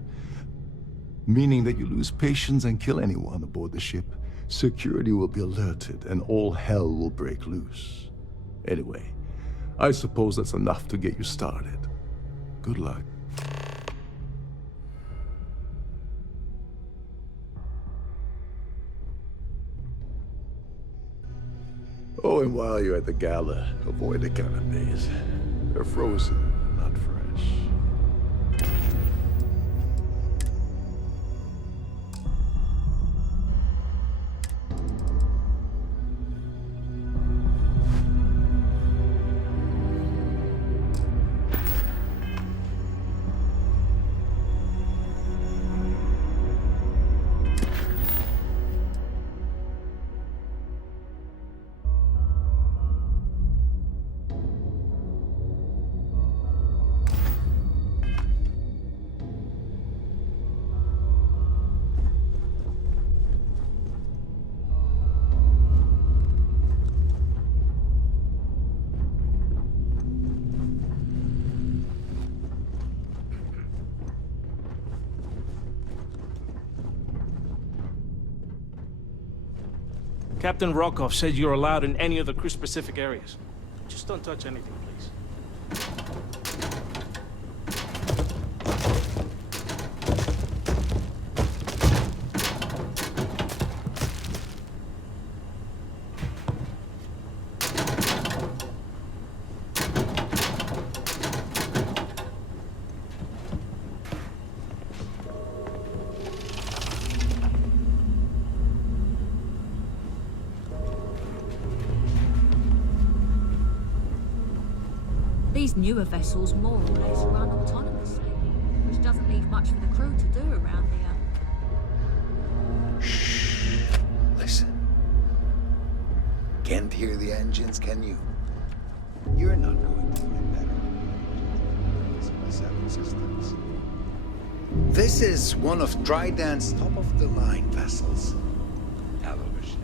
Meaning that you lose patience and kill anyone aboard the ship, security will be alerted and all hell will break loose. Anyway, I suppose that's enough to get you started. Good luck. Oh, and while you're at the gala, avoid the canapes. They're frozen, not fresh. Captain Rokov said you're allowed in any of the crew-specific areas. Just don't touch anything, please. These newer vessels more or less run autonomously, which doesn't leave much for the crew to do around here. Shh. Listen. Can't hear the engines, can you? You're not going to find better. Systems. This is one of Trident's top-of-the-line vessels. Television.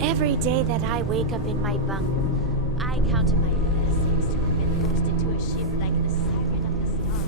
Every day that I wake up in my bunk, I count my blessings to have been forced into a ship like the Siren of the Stars.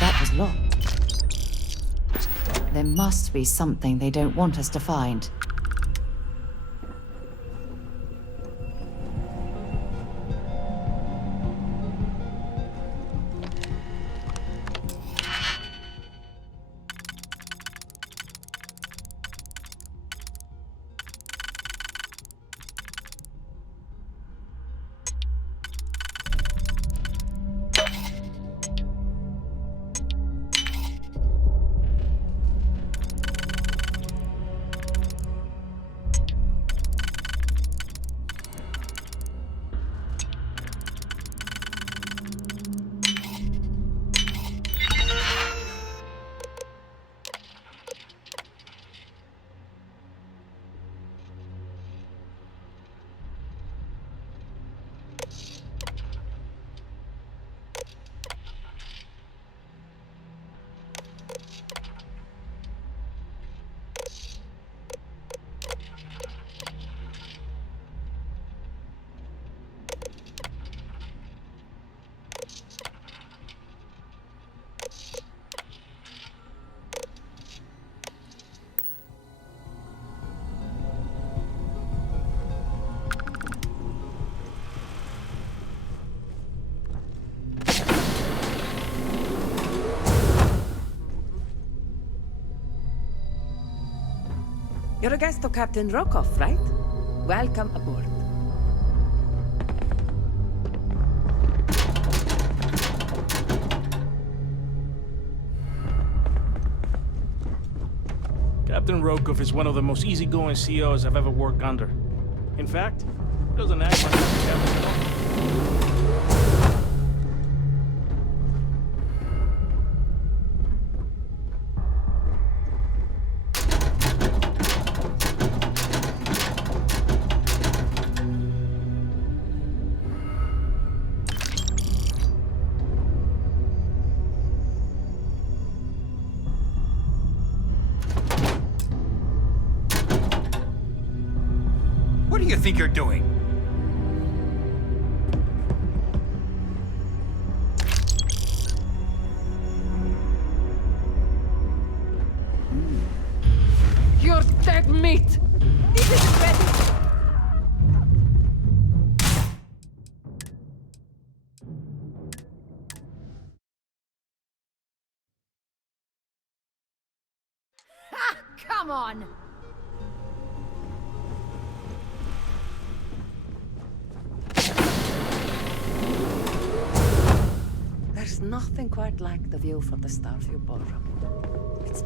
That was locked. There must be something they don't want us to find. You're a guest of Captain Rokoff, right? Welcome aboard. Captain Rokoff is one of the most easygoing CEOs I've ever worked under. In fact, he doesn't act like a captain at all. What do you think you're doing? You're dead meat! This is ready! Ha! Come on! There's nothing quite like the view from the Starfield ballroom. It's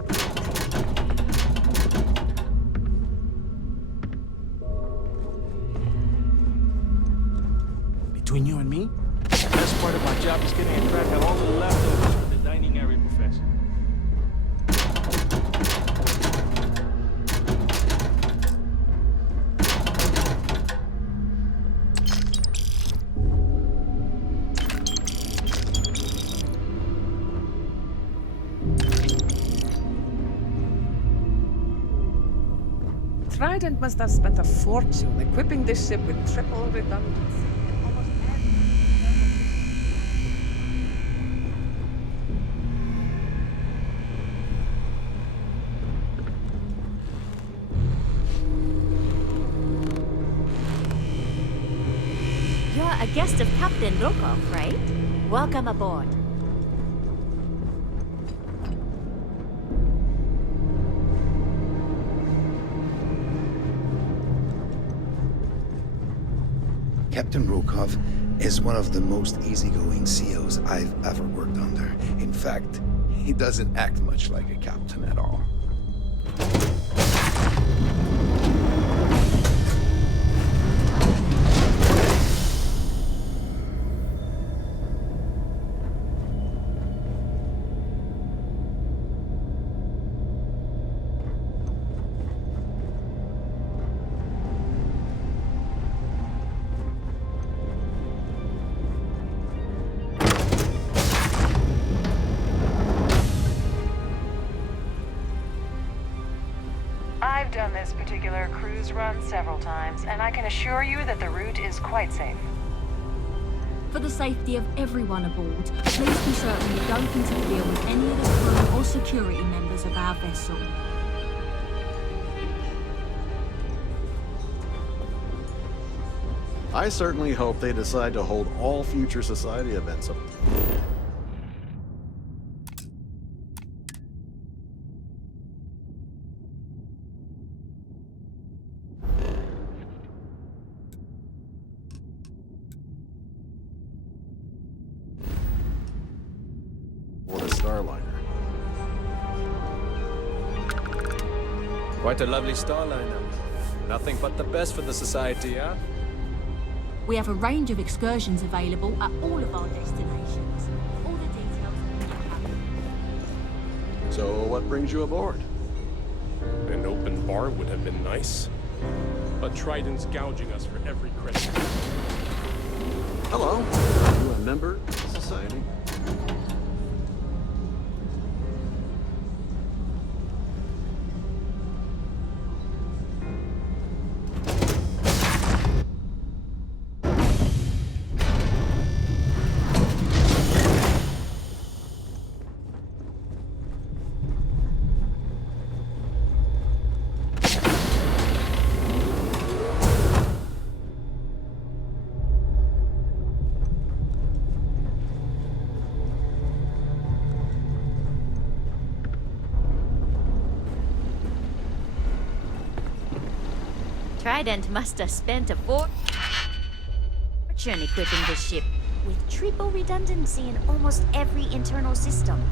Between you and me, the best part of my job is getting a crack at all the leftovers for the dining area professor. Trident must have spent a fortune equipping this ship with triple redundancy. Almost You're a guest of Captain Rokoff, right? Welcome aboard. Captain Rokoff is one of the most easygoing CEOs I've ever worked under. In fact, he doesn't act much like a captain at all. I've done this particular cruise run several times, and I can assure you that the route is quite safe. For the safety of everyone aboard, please be certain you don't interfere with any of the crew or security members of our vessel. I certainly hope they decide to hold all future society events up. What a Starliner. Quite a lovely Starliner. Nothing but the best for the Society, huh? We have a range of excursions available at all of our destinations. All the details are in the cabin. So what brings you aboard? An open bar would have been nice. But Trident's gouging us for every credit. Hello. Are you a member of the Society? Trident must have spent a fortune equipping this ship, with triple redundancy in almost every internal system.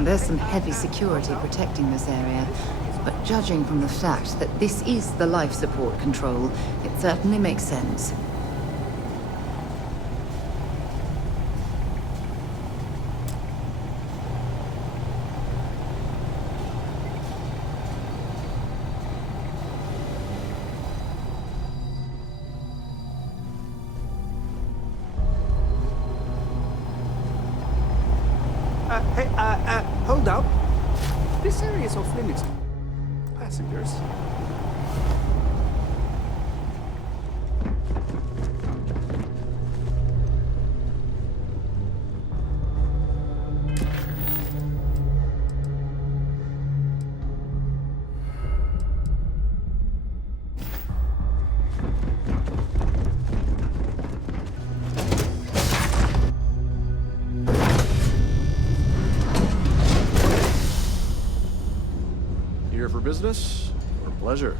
There's some heavy security protecting this area, but judging from the fact that this is the life support control, it certainly makes sense. Hold up. This area is off limits to passengers. Here for business or pleasure?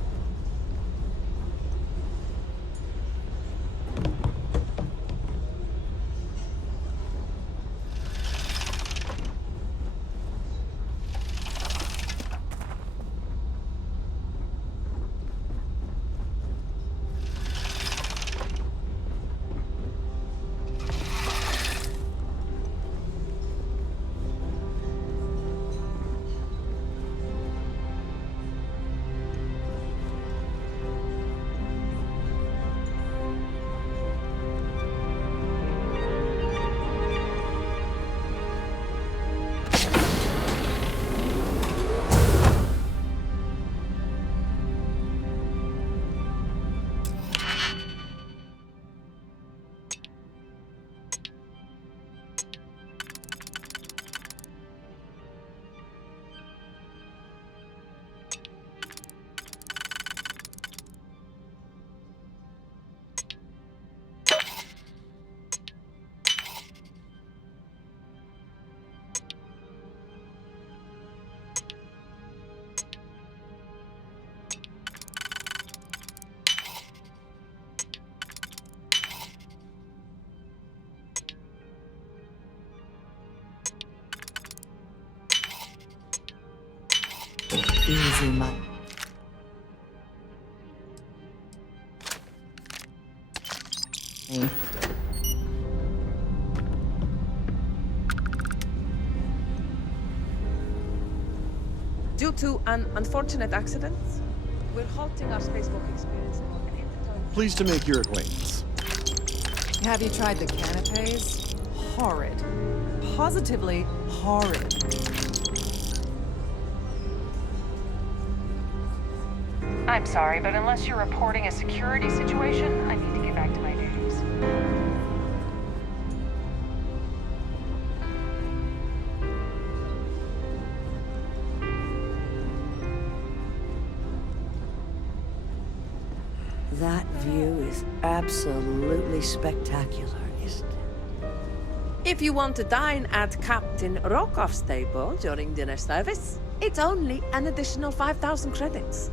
Easy, man. Hey. Due to an unfortunate accident, we're halting our spacewalk experience. Pleased to make your acquaintance. Have you tried the canapes? Horrid. Positively horrid. I'm sorry, but unless you're reporting a security situation, I need to get back to my duties. That view is absolutely spectacular, isn't it? If you want to dine at Captain Rokoff's table during dinner service, It's only an additional 5,000 credits.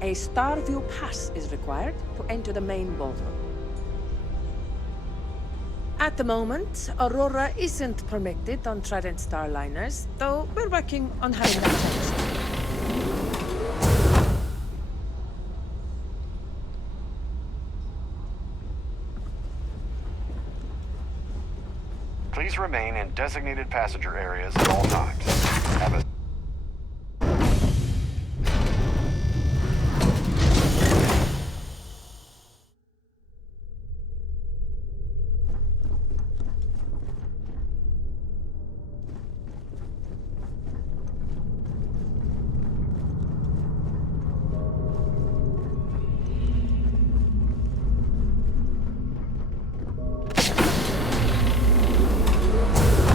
A Starfield pass is required to enter the main ballroom. At the moment, Aurora isn't permitted on Trident Starliners, though we're working on having that changed. Please remain in designated passenger areas at all times. Have a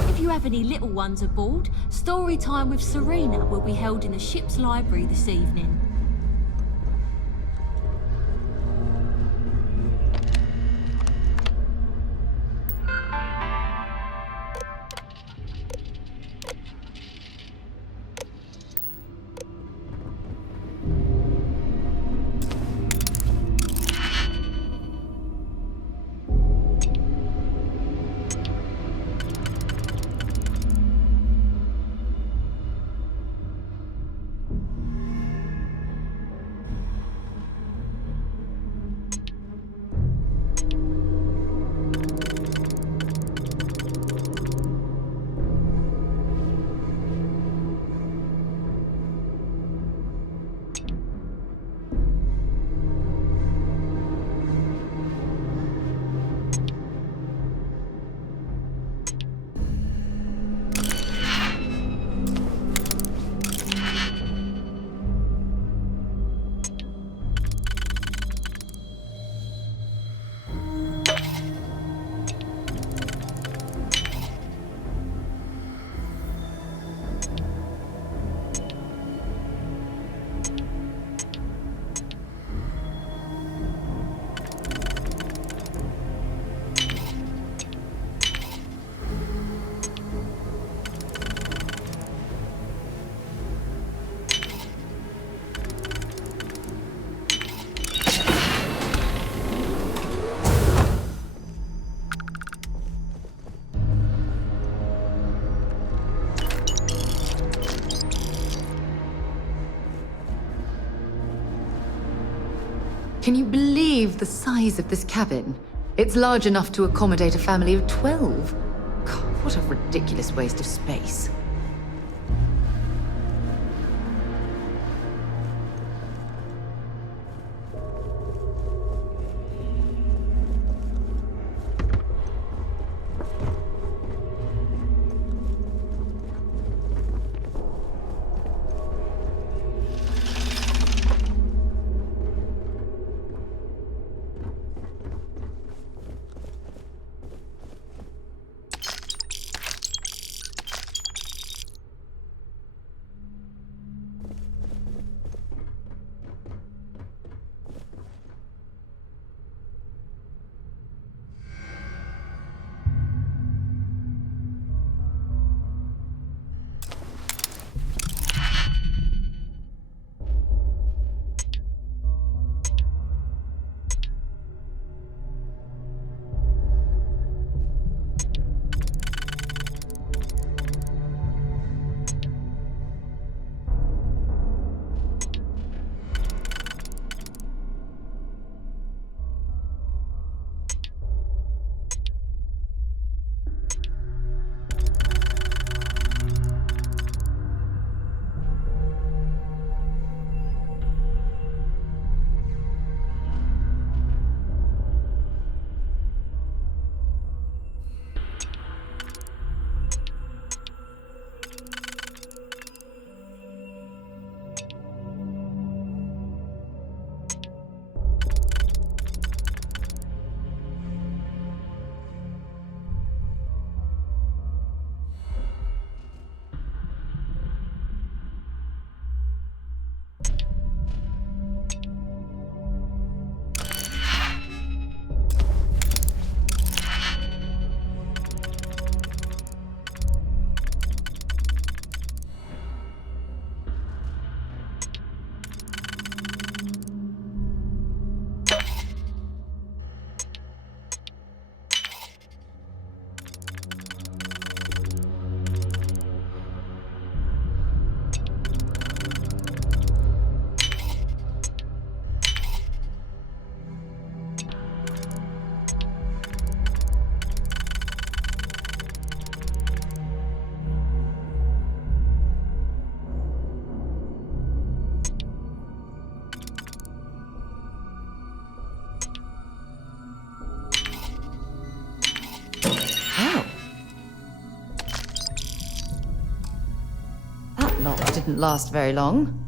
If you have any little ones aboard, story time with Serena will be held in the ship's library this evening. Can you believe the size of this cabin? It's large enough to accommodate a family of 12. God, what a ridiculous waste of space. lock didn't last very long.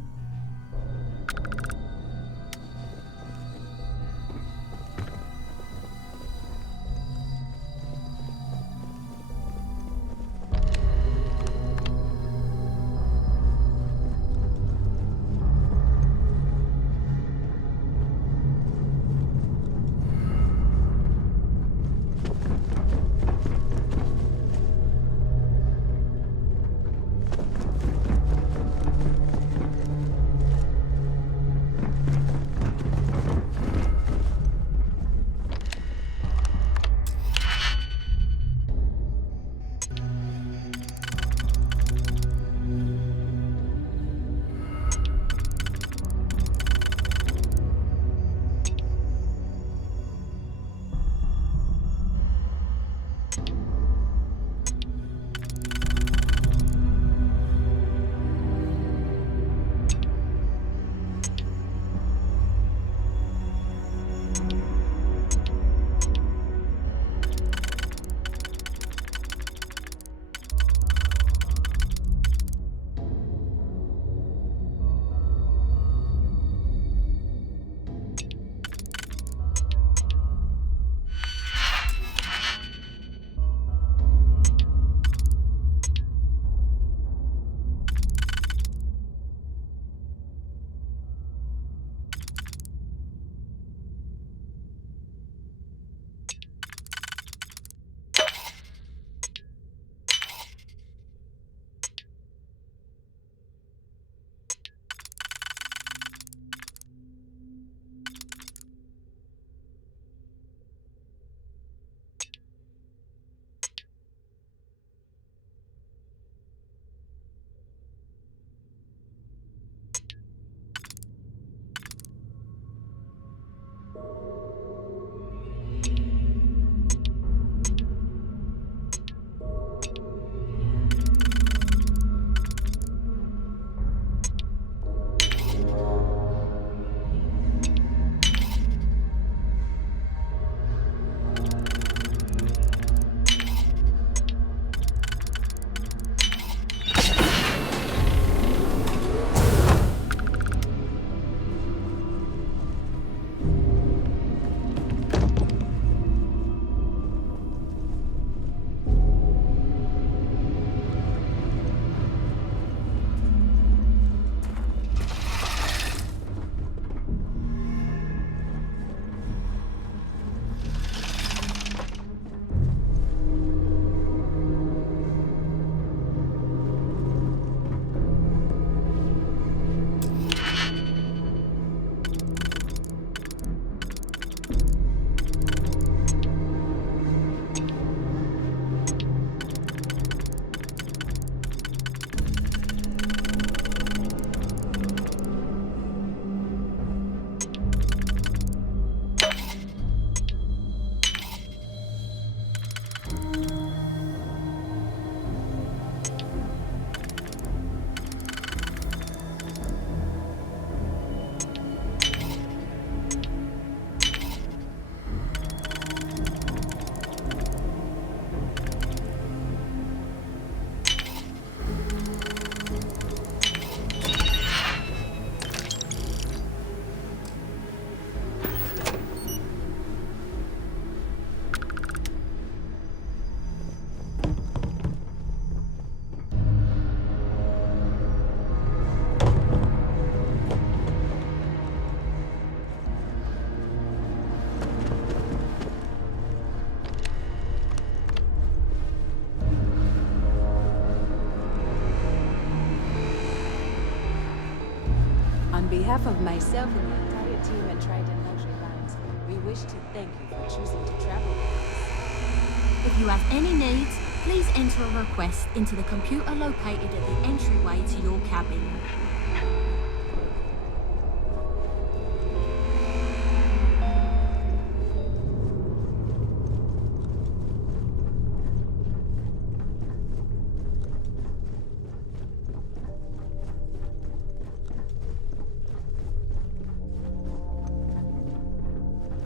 On behalf of myself and the entire team at Trident Luxury Lines, we wish to thank you for choosing to travel with us. If you have any needs, please enter a request into the computer located at the entryway to your cabin.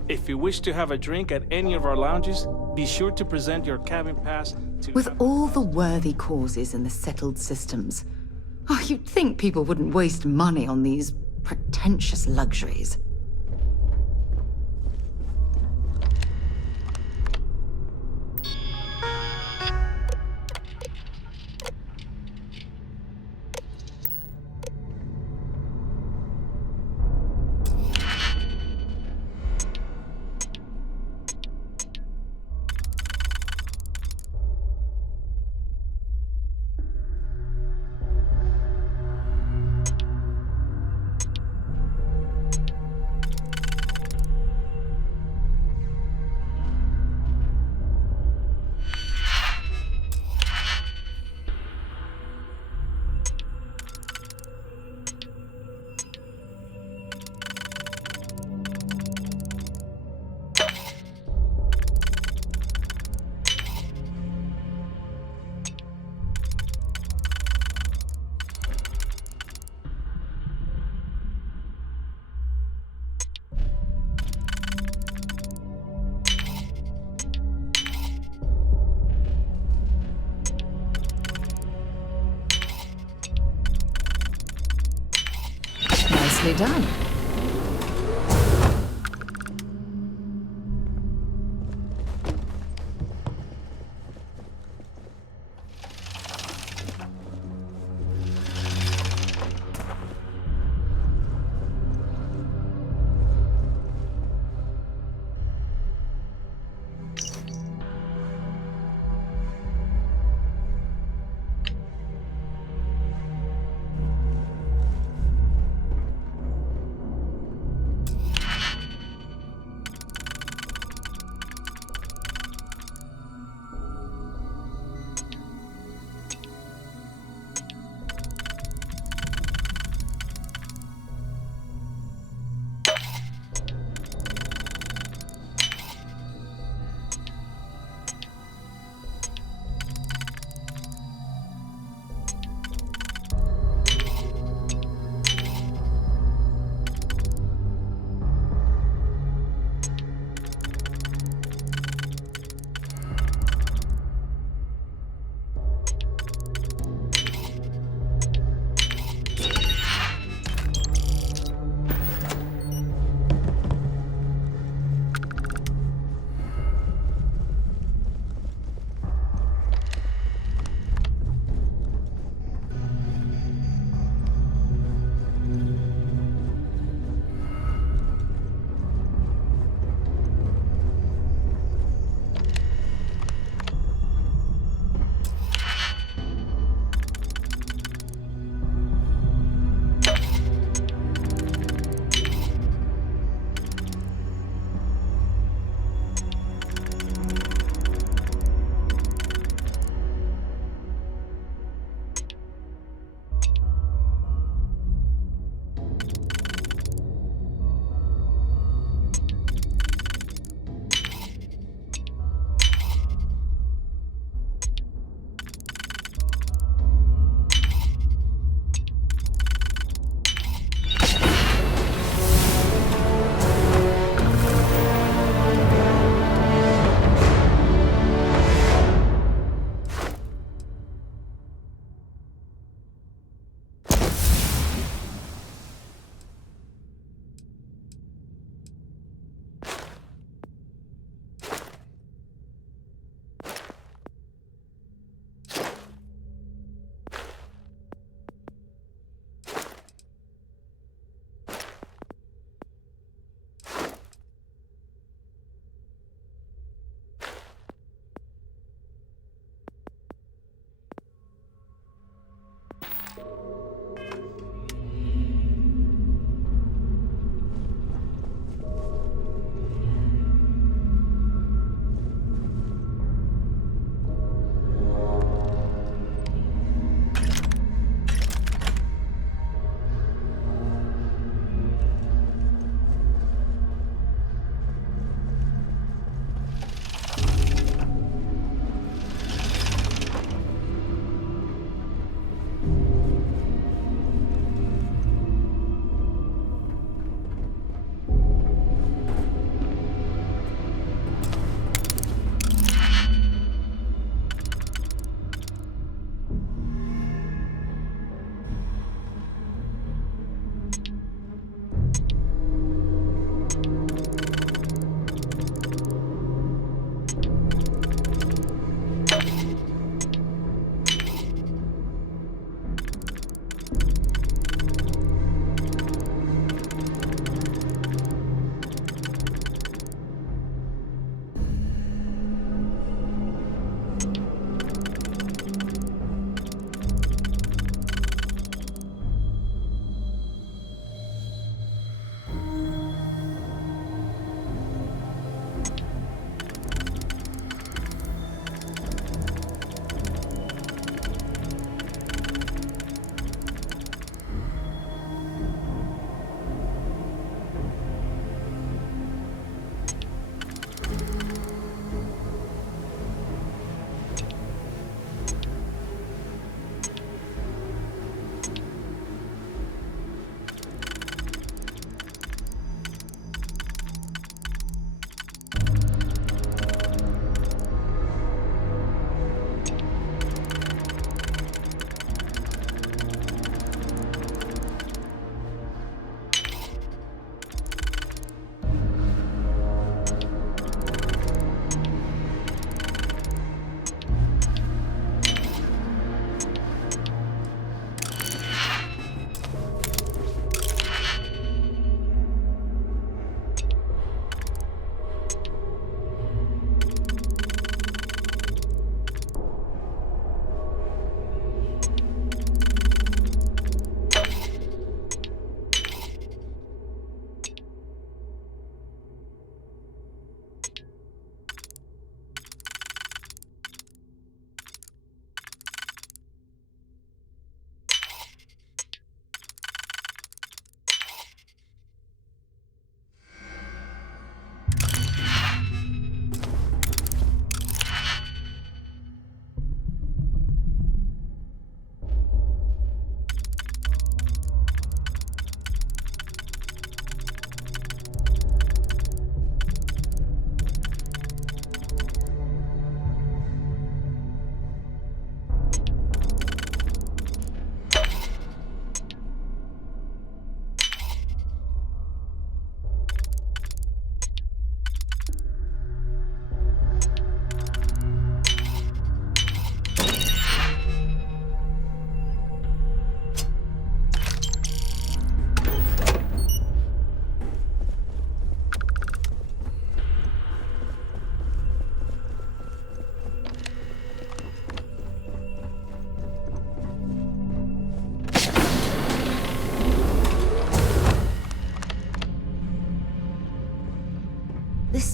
If you wish to have a drink at any of our lounges, be sure to present your cabin pass to... With all the worthy causes in the settled systems, Oh, you'd think people wouldn't waste money on these pretentious luxuries. Nicely done.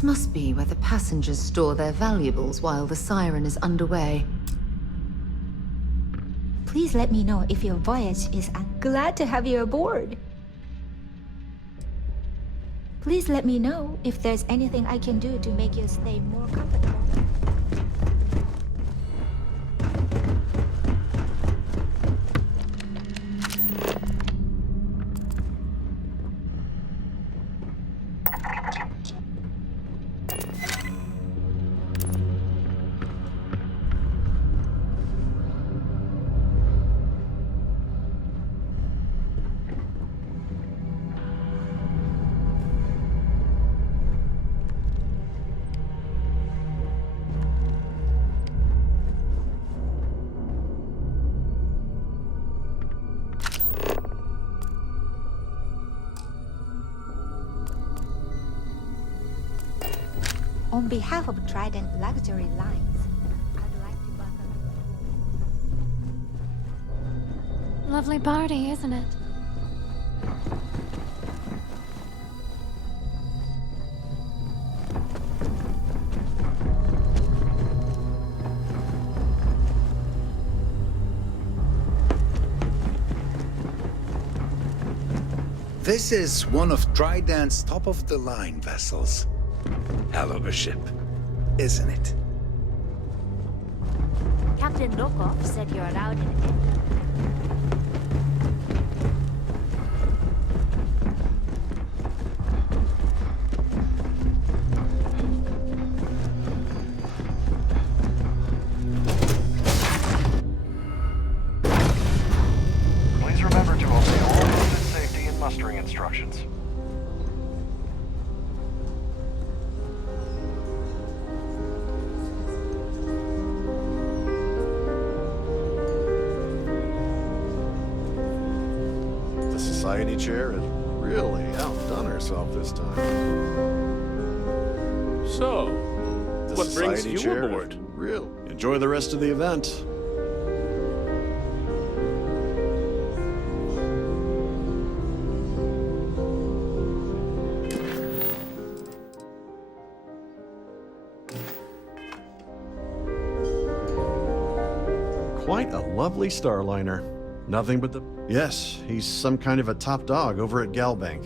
This must be where the passengers store their valuables while the siren is underway. Please let me know if your voyage is glad to have you aboard. Please let me know if there's anything I can do to make your stay more comfortable. On behalf of Trident Luxury Lines, I'd like to welcome you. Lovely party, isn't it? This is one of Trident's top-of-the-line vessels. Hell of a ship, isn't it? Captain Lokov said you're out in it. Please remember to obey all limited safety and mustering instructions. Society chair has really outdone herself this time. So, The what brings society you chair aboard? Real. Enjoy the rest of the event. Quite a lovely Starliner. Nothing but the... Yes, he's some kind of a top dog over at Galbank.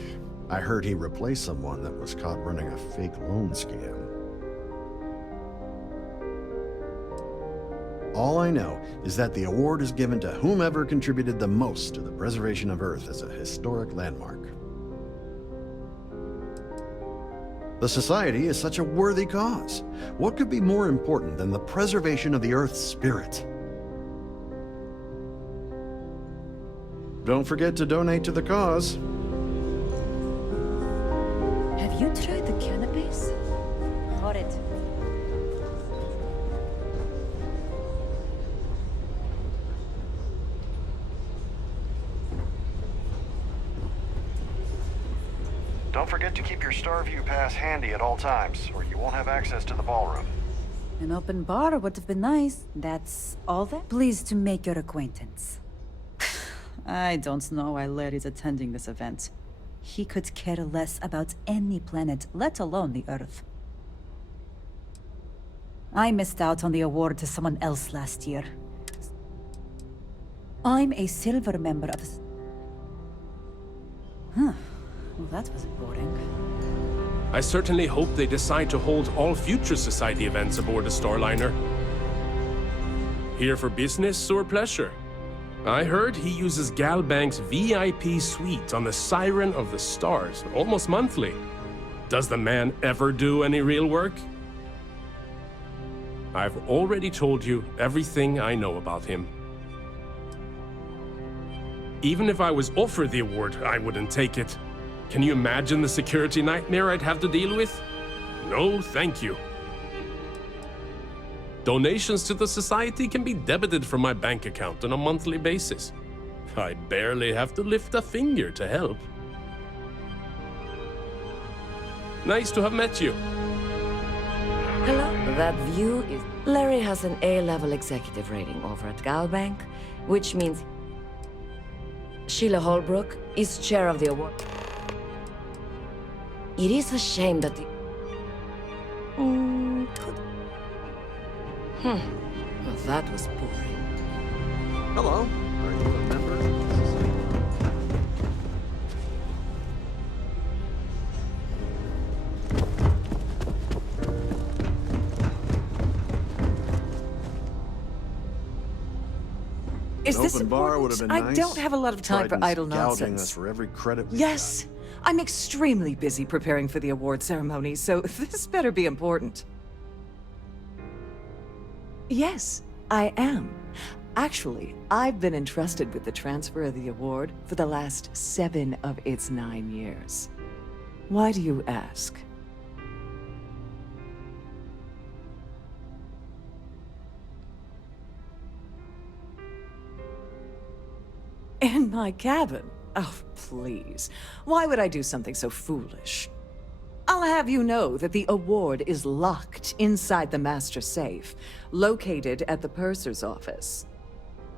I heard he replaced someone that was caught running a fake loan scam. All I know is that the award is given to whomever contributed the most to the preservation of Earth as a historic landmark. The Society is such a worthy cause. What could be more important than the preservation of the Earth's spirit? Don't forget to donate to the cause. Have you tried the cannabis? Horrid. Don't forget to keep your Starview pass handy at all times, or you won't have access to the ballroom. An open bar would have been nice. That's all that? Pleased to make your acquaintance. I don't know why Larry's attending this event. He could care less about any planet, let alone the Earth. I missed out on the award to someone else last year. I'm a silver member of the... Huh. Well, that was boring. I certainly hope they decide to hold all future Society events aboard the Starliner. Here for business or pleasure? I heard he uses Galbank's VIP suite on the Siren of the Stars, almost monthly. Does the man ever do any real work? I've already told you everything I know about him. Even if I was offered the award, I wouldn't take it. Can you imagine the security nightmare I'd have to deal with? No, thank you. Donations to the Society can be debited from my bank account on a monthly basis. I barely have to lift a finger to help. Nice to have met you. Hello. That view is... Larry has an A-level executive rating over at Galbank, which means Sheila Holbrook is chair of the award. It is a shame that the... Well, that was boring. Hello. Are you a member of the society? Is An this open bar would have been important? nice. I don't have a lot of time for Trident's idle gouging nonsense. us for every credit we Yes, I'm extremely busy preparing for the award ceremony, so this better be important. Yes, I am. Actually, I've been entrusted with the transfer of the award for the last 7 of its 9 years. Why do you ask? In my cabin? Oh, please. Why would I do something so foolish? I'll have you know that the award is locked inside the master safe, located at the purser's office.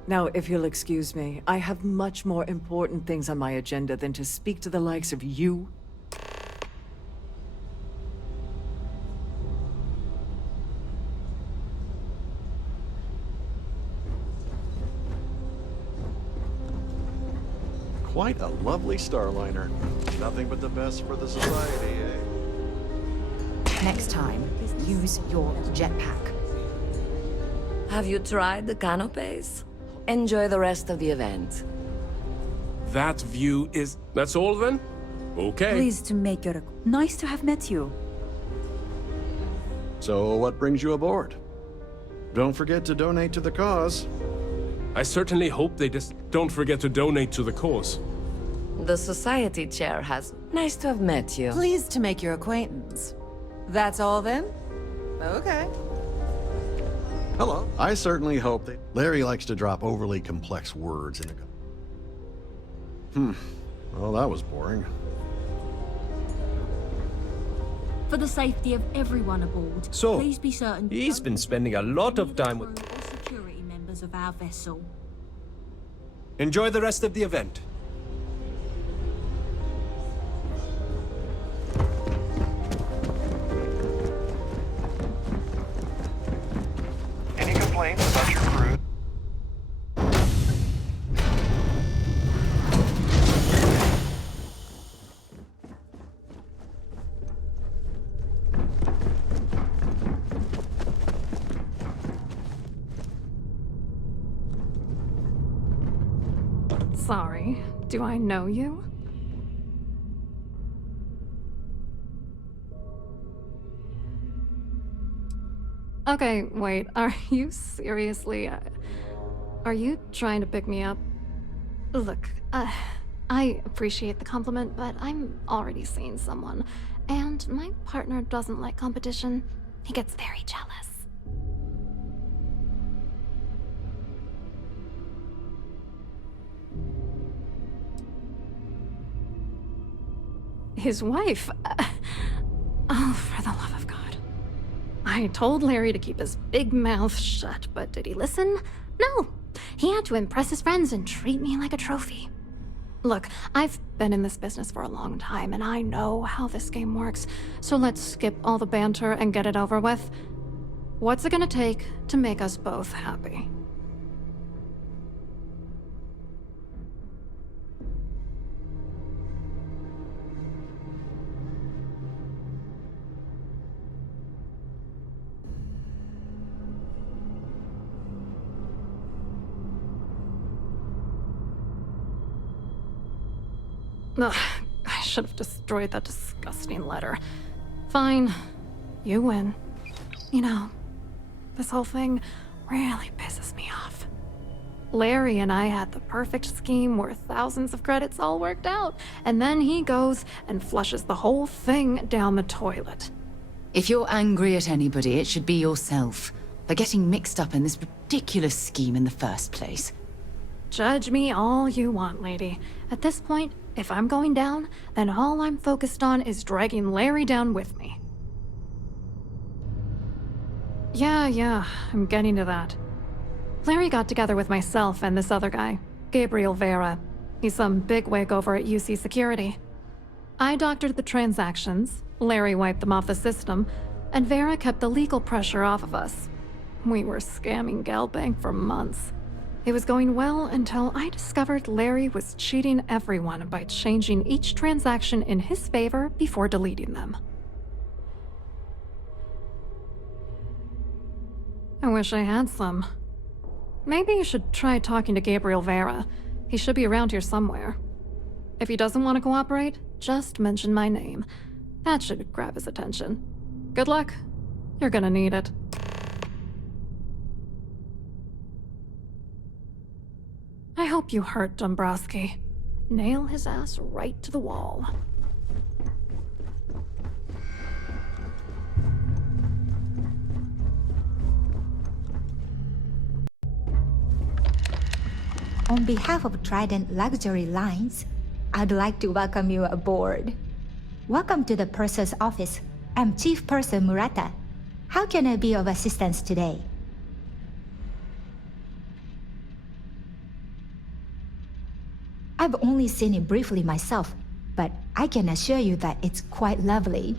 Now, if you'll excuse me, I have much more important things on my agenda than to speak to the likes of you. Quite a lovely Starliner. Nothing but the best for the society, eh? Next time, use your jetpack. Have you tried the canopies? Enjoy the rest of the event. That view is... That's all then? Okay. Pleased to make your... Nice to have met you. So, what brings you aboard? Don't forget to donate to the cause. I certainly hope they just don't forget to donate to the cause. The society chair has... Nice to have met you. Pleased to make your acquaintance. That's all then? Okay. Hello. I certainly hope that... Larry likes to drop overly complex words in the... Well, that was boring. For the safety of everyone aboard, So, please be certain he's been spending a lot of time with... or security members of our vessel. Enjoy the rest of the event. Any complaints about your crew? Sorry, do I know you? Okay, wait, are you seriously... are you trying to pick me up? Look, I appreciate the compliment, but I'm already seeing someone, and my partner doesn't like competition. He gets very jealous. His wife? Oh, for the love of God. I told Larry to keep his big mouth shut, but did he listen? No. He had to impress his friends and treat me like a trophy. Look, I've been in this business for a long time, and I know how this game works, so let's skip all the banter and get it over with. What's it gonna take to make us both happy? Ugh, I should have destroyed that disgusting letter. Fine, you win. You know, this whole thing really pisses me off. Larry and I had the perfect scheme where thousands of credits all worked out, and then he goes and flushes the whole thing down the toilet. If you're angry at anybody, it should be yourself, for getting mixed up in this ridiculous scheme in the first place. Judge me all you want, lady. At this point, if I'm going down, then all I'm focused on is dragging Larry down with me. Yeah, I'm getting to that. Larry got together with myself and this other guy, Gabriel Vera. He's some bigwig over at UC Security. I doctored the transactions, Larry wiped them off the system, And Vera kept the legal pressure off of us. We were scamming Galbank for months. It was going well until I discovered Larry was cheating everyone by changing each transaction in his favor before deleting them. I wish I had some. Maybe you should try talking to Gabriel Vera. He should be around here somewhere. If he doesn't want to cooperate, just mention my name. That should grab his attention. Good luck. You're gonna need it. I hope you hurt Dombrowski. Nail his ass right to the wall. On behalf of Trident Luxury Lines, I'd like to welcome you aboard. Welcome to the Purser's office. I'm Chief Purser Murata. How can I be of assistance today? I've only seen it briefly myself, but I can assure you that it's quite lovely.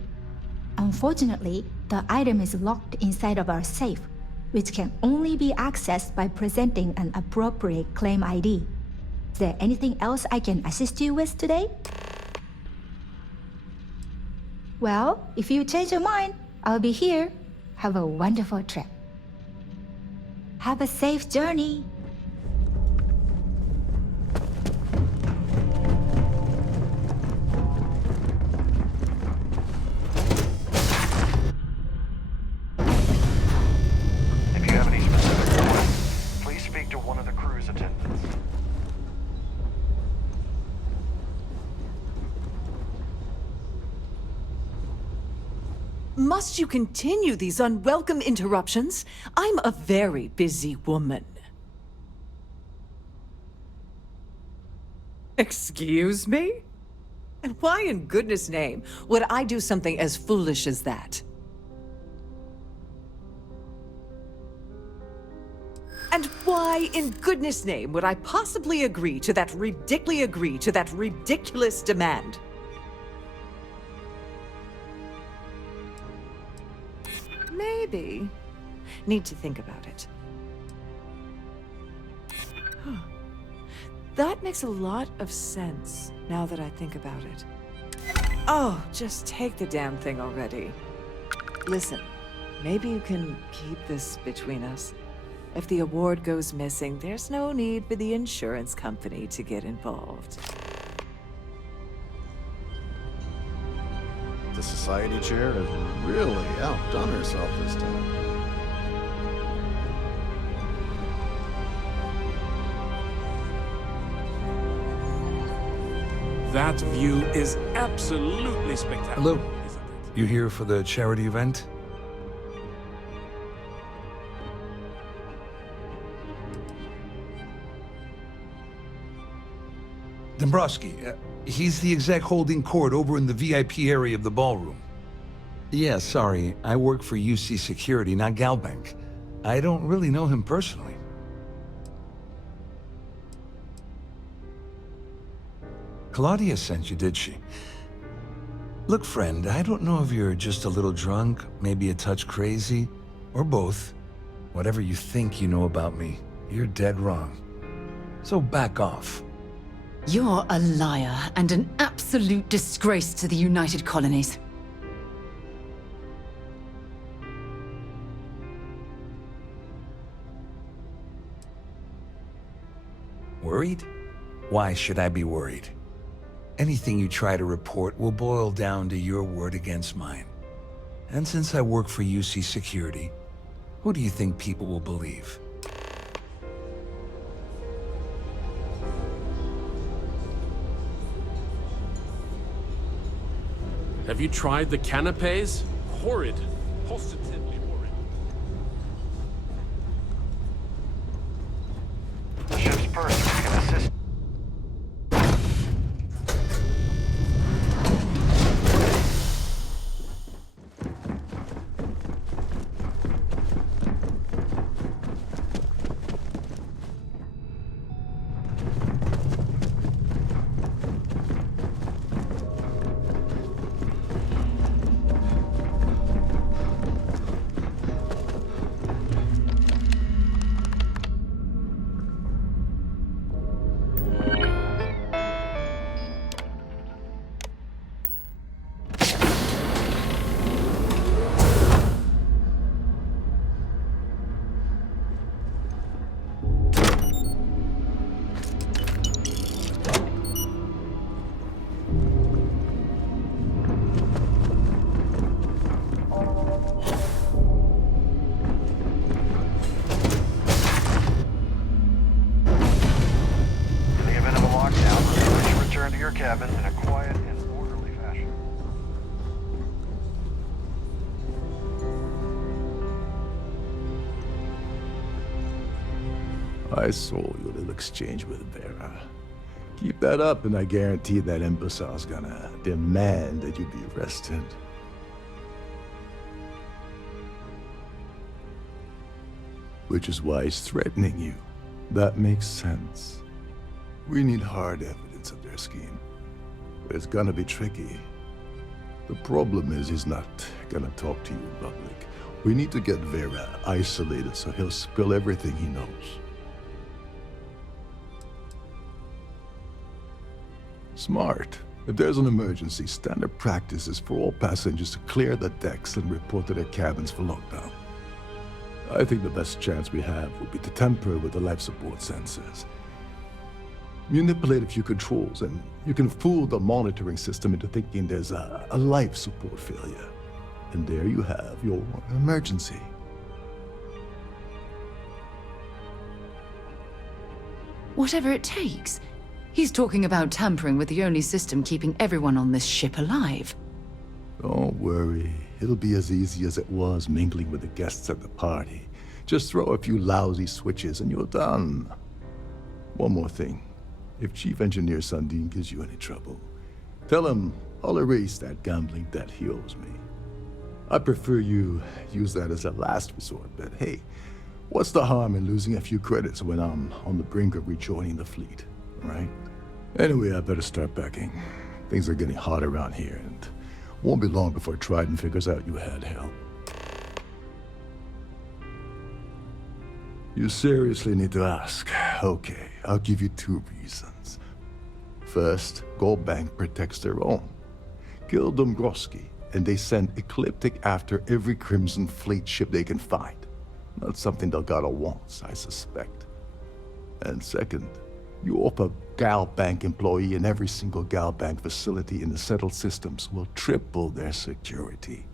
Unfortunately, the item is locked inside of our safe, which can only be accessed by presenting an appropriate claim ID. Is there anything else I can assist you with today? Well, if you change your mind, I'll be here. Have a wonderful trip. Have a safe journey. If you have any specific questions, please speak to one of the cruise attendants. Must you continue these unwelcome interruptions? I'm a very busy woman. Excuse me? And why in goodness name would I do something as foolish as that? And why in goodness name would I possibly agree to that ridiculous demand? Maybe. Need to think about it. That makes a lot of sense, now that I think about it. Oh, just take the damn thing already. Listen, maybe you can keep this between us. If the award goes missing, there's no need for the insurance company to get involved. The society chair has really outdone herself this time. That view is absolutely spectacular. Hello. You here for the charity event? Dombrowski, he's the exec holding court over in the VIP area of the ballroom. Yeah, sorry, I work for UC Security, not Galbank. I don't really know him personally. Claudia sent you, did she? Look, friend, I don't know if you're just a little drunk, maybe a touch crazy, or both. Whatever you think you know about me, you're dead wrong. So back off. You're a liar and an absolute disgrace to the United Colonies. Worried? Why should I be worried? Anything you try to report will boil down to your word against mine. And since I work for UC Security, who do you think people will believe? Have you tried the canapes? Horrid. Positively horrid. The ship's purser can assist. cabin in a quiet and orderly fashion. I saw your little exchange with Vera. Keep that up, and I guarantee that imbecile's gonna demand that you be arrested. Which is why he's threatening you. That makes sense. We need hard evidence of their scheme. But it's gonna be tricky. The problem is he's not gonna talk to you in public. We need to get Vera isolated so he'll spill everything he knows. Smart. If there's an emergency, standard practice is for all passengers to clear the decks and report to their cabins for lockdown. I think the best chance we have would be to tamper with the life support sensors. Manipulate a few controls, and you can fool the monitoring system into thinking there's a life support failure. And there you have your emergency. Whatever it takes. He's talking about tampering with the only system keeping everyone on this ship alive. Don't worry. It'll be as easy as it was mingling with the guests at the party. Just throw a few lousy switches and you're done. One more thing. If Chief Engineer Sundin gives you any trouble, tell him I'll erase that gambling debt he owes me. I prefer you use that as a last resort, but hey, what's the harm in losing a few credits when I'm on the brink of rejoining the fleet, right? Anyway, I better start packing. Things are getting hot around here, and won't be long before Trident figures out you had help. You seriously need to ask. Okay, I'll give you 2 reasons. First, Goldbank protects their own. Kill Dombrowski, and they send Ecliptic after every Crimson Fleet ship they can find. Not something Delgado wants, I suspect. And second, you offer Galbank employee in every single Galbank facility in the settled systems will triple their security.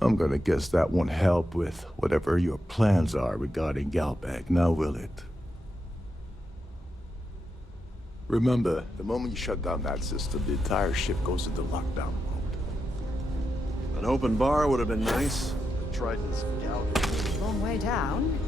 I'm gonna guess that won't help with whatever your plans are regarding Galbank, now will it? Remember, the moment you shut down that system, the entire ship goes into lockdown mode. An open bar would have been nice. The Trident's Galbank. Long way down.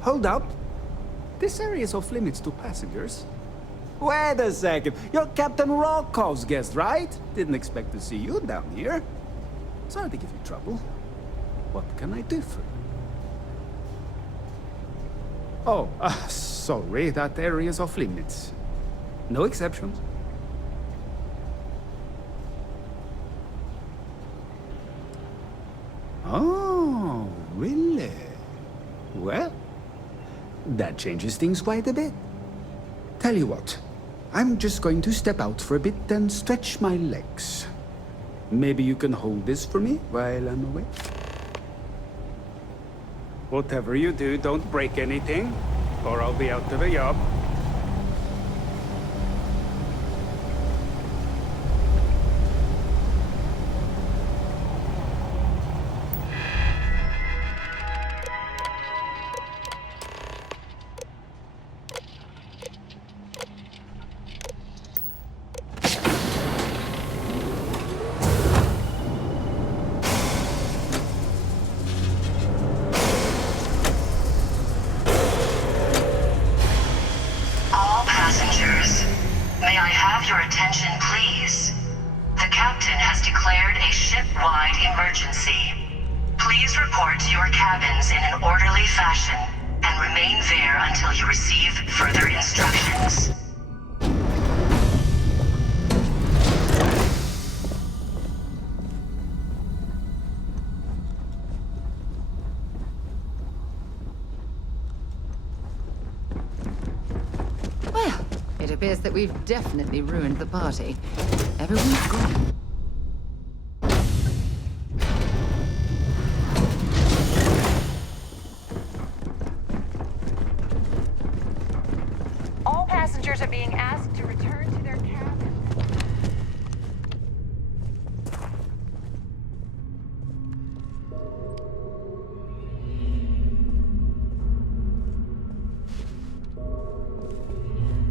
Hold up. This area is off limits to passengers. Wait a second. You're Captain Rocko's guest, right? Didn't expect to see you down here. Sorry to give you trouble. What can I do for you? Oh, sorry. That area is off limits. No exceptions. Oh, really? Well, that changes things quite a bit. Tell you what, I'm just going to step out for a bit and stretch my legs. Maybe you can hold this for me while I'm away? Whatever you do, don't break anything, or I'll be out of a job. May I have your attention, please? The captain has declared a ship-wide emergency. Please report to your cabins in an orderly fashion and remain there until you receive further instructions. It appears that we've definitely ruined the party. Everyone's gone. passengers are being asked to return to their cabins.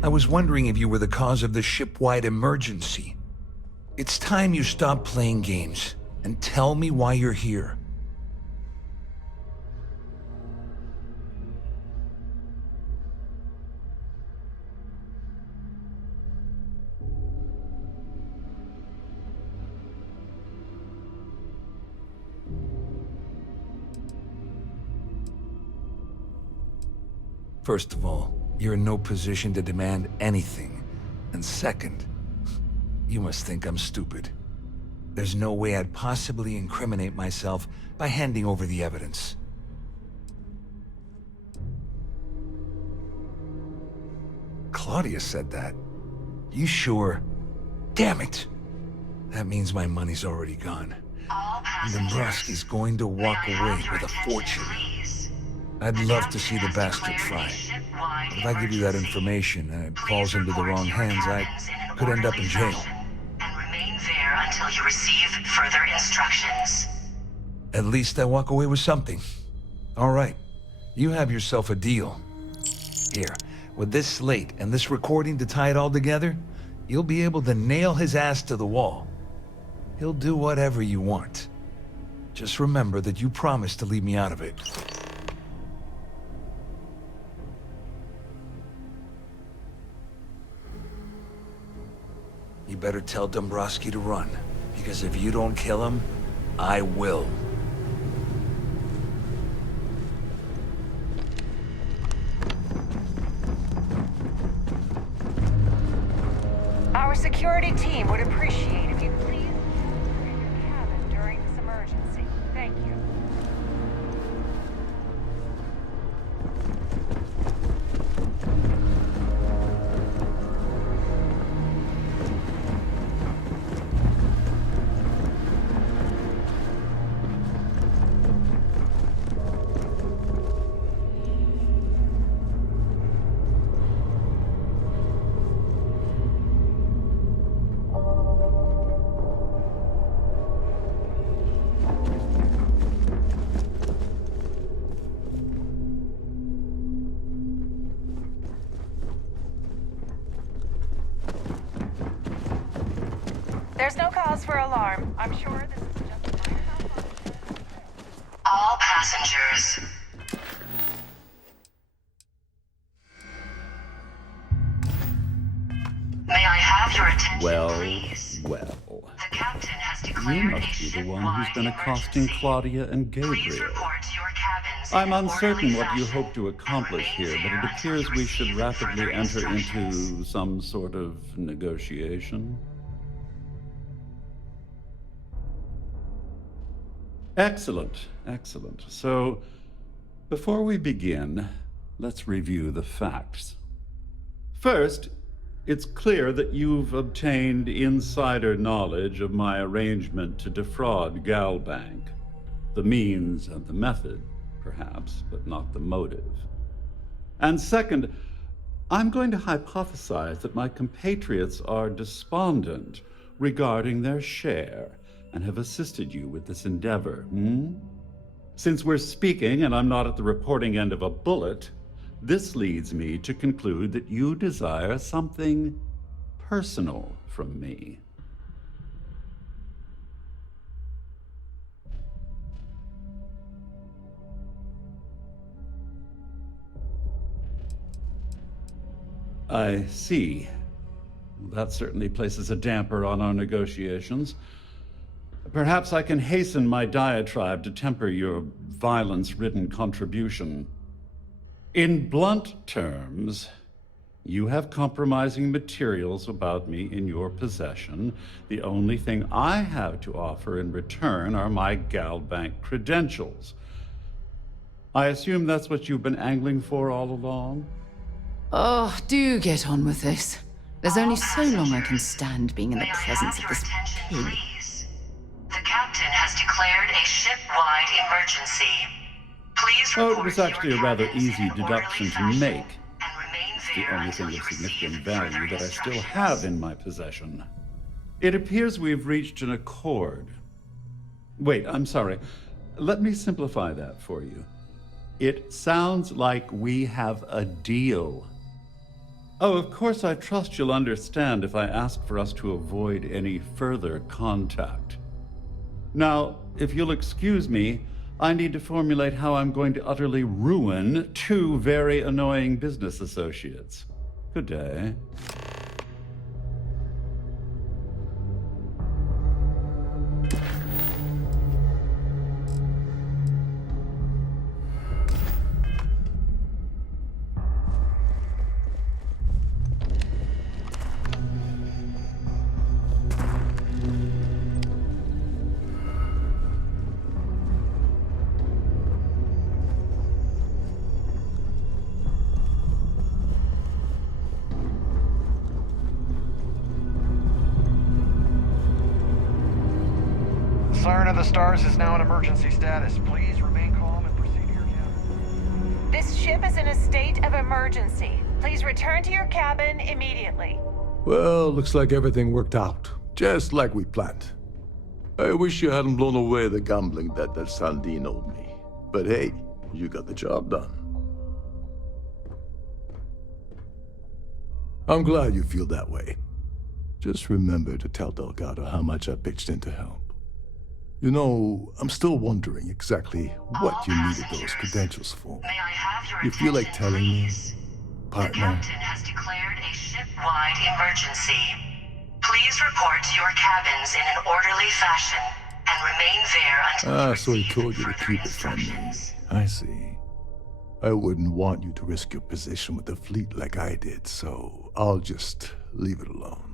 I was wondering if you were the cause of the ship-wide emergency. It's time you stop playing games and tell me why you're here. First of all, you're in no position to demand anything. And second, you must think I'm stupid. There's no way I'd possibly incriminate myself by handing over the evidence. Claudia said that. You sure? Damn it! That means my money's already gone. And Dombrowski's going to walk away with a fortune. I'd love to see the bastard try. But if I give you that information and it falls into the wrong hands, I could end up in jail. And remain there until you receive further instructions. At least I walk away with something. All right, you have yourself a deal. Here, with this slate and this recording to tie it all together, you'll be able to nail his ass to the wall. He'll do whatever you want. Just remember that you promised to leave me out of it. You better tell Dombrowski to run, because if you don't kill him, I will. Our security team would appreciate if you please in your cabin during this emergency. Thank you. There's no cause for alarm. I'm sure this is just a minor malfunction. All passengers. May I have your attention, please? Well. The captain has You declared must be the one who's been accosting Claudia and Gabriel. I'm uncertain what you hope to accomplish here, but it appears we should rapidly enter into some sort of negotiation. Excellent, excellent. So, before we begin, let's review the facts. First, it's clear that you've obtained insider knowledge of my arrangement to defraud Galbank. The means and the method, perhaps, but not the motive. And second, I'm going to hypothesize that my compatriots are despondent regarding their share and have assisted you with this endeavor, Since we're speaking and I'm not at the reporting end of a bullet, this leads me to conclude that you desire something personal from me. I see. That certainly places a damper on our negotiations. Perhaps I can hasten my diatribe to temper your violence-ridden contribution. In blunt terms, you have compromising materials about me in your possession. The only thing I have to offer in return are my Galbank credentials. I assume that's what you've been angling for all along? Oh, do get on with this. There's only so long I can stand being in the presence of this pig. The captain has declared a ship-wide emergency. Please Oh, it was actually a rather easy deduction to make. the only thing of significant value that I still have in my possession. It appears we've reached an accord. Wait, I'm sorry. Let me simplify that for you. It sounds like we have a deal. Oh, of course, I trust you'll understand if I ask for us to avoid any further contact. Now, if you'll excuse me, I need to formulate how I'm going to utterly ruin two very annoying business associates. Good day. Siren of the Stars is now in emergency status. Please remain calm and proceed to your cabin. This ship is in a state of emergency. Please return to your cabin immediately. Well, looks like everything worked out, just like we planned. I wish you hadn't blown away the gambling debt that Sandine owed me. But hey, you got the job done. I'm glad you feel that way. Just remember to tell Delgado how much I pitched in to help. You know, I'm still wondering exactly what you needed those credentials for. May I have your You feel like attention, telling me, please? The partner? captain has declared a ship-wide emergency. Please report to your cabins in an orderly fashion and remain there until you So he receive told you to further keep it from me. instructions. I see. I wouldn't want you to risk your position with the fleet like I did, so I'll just leave it alone.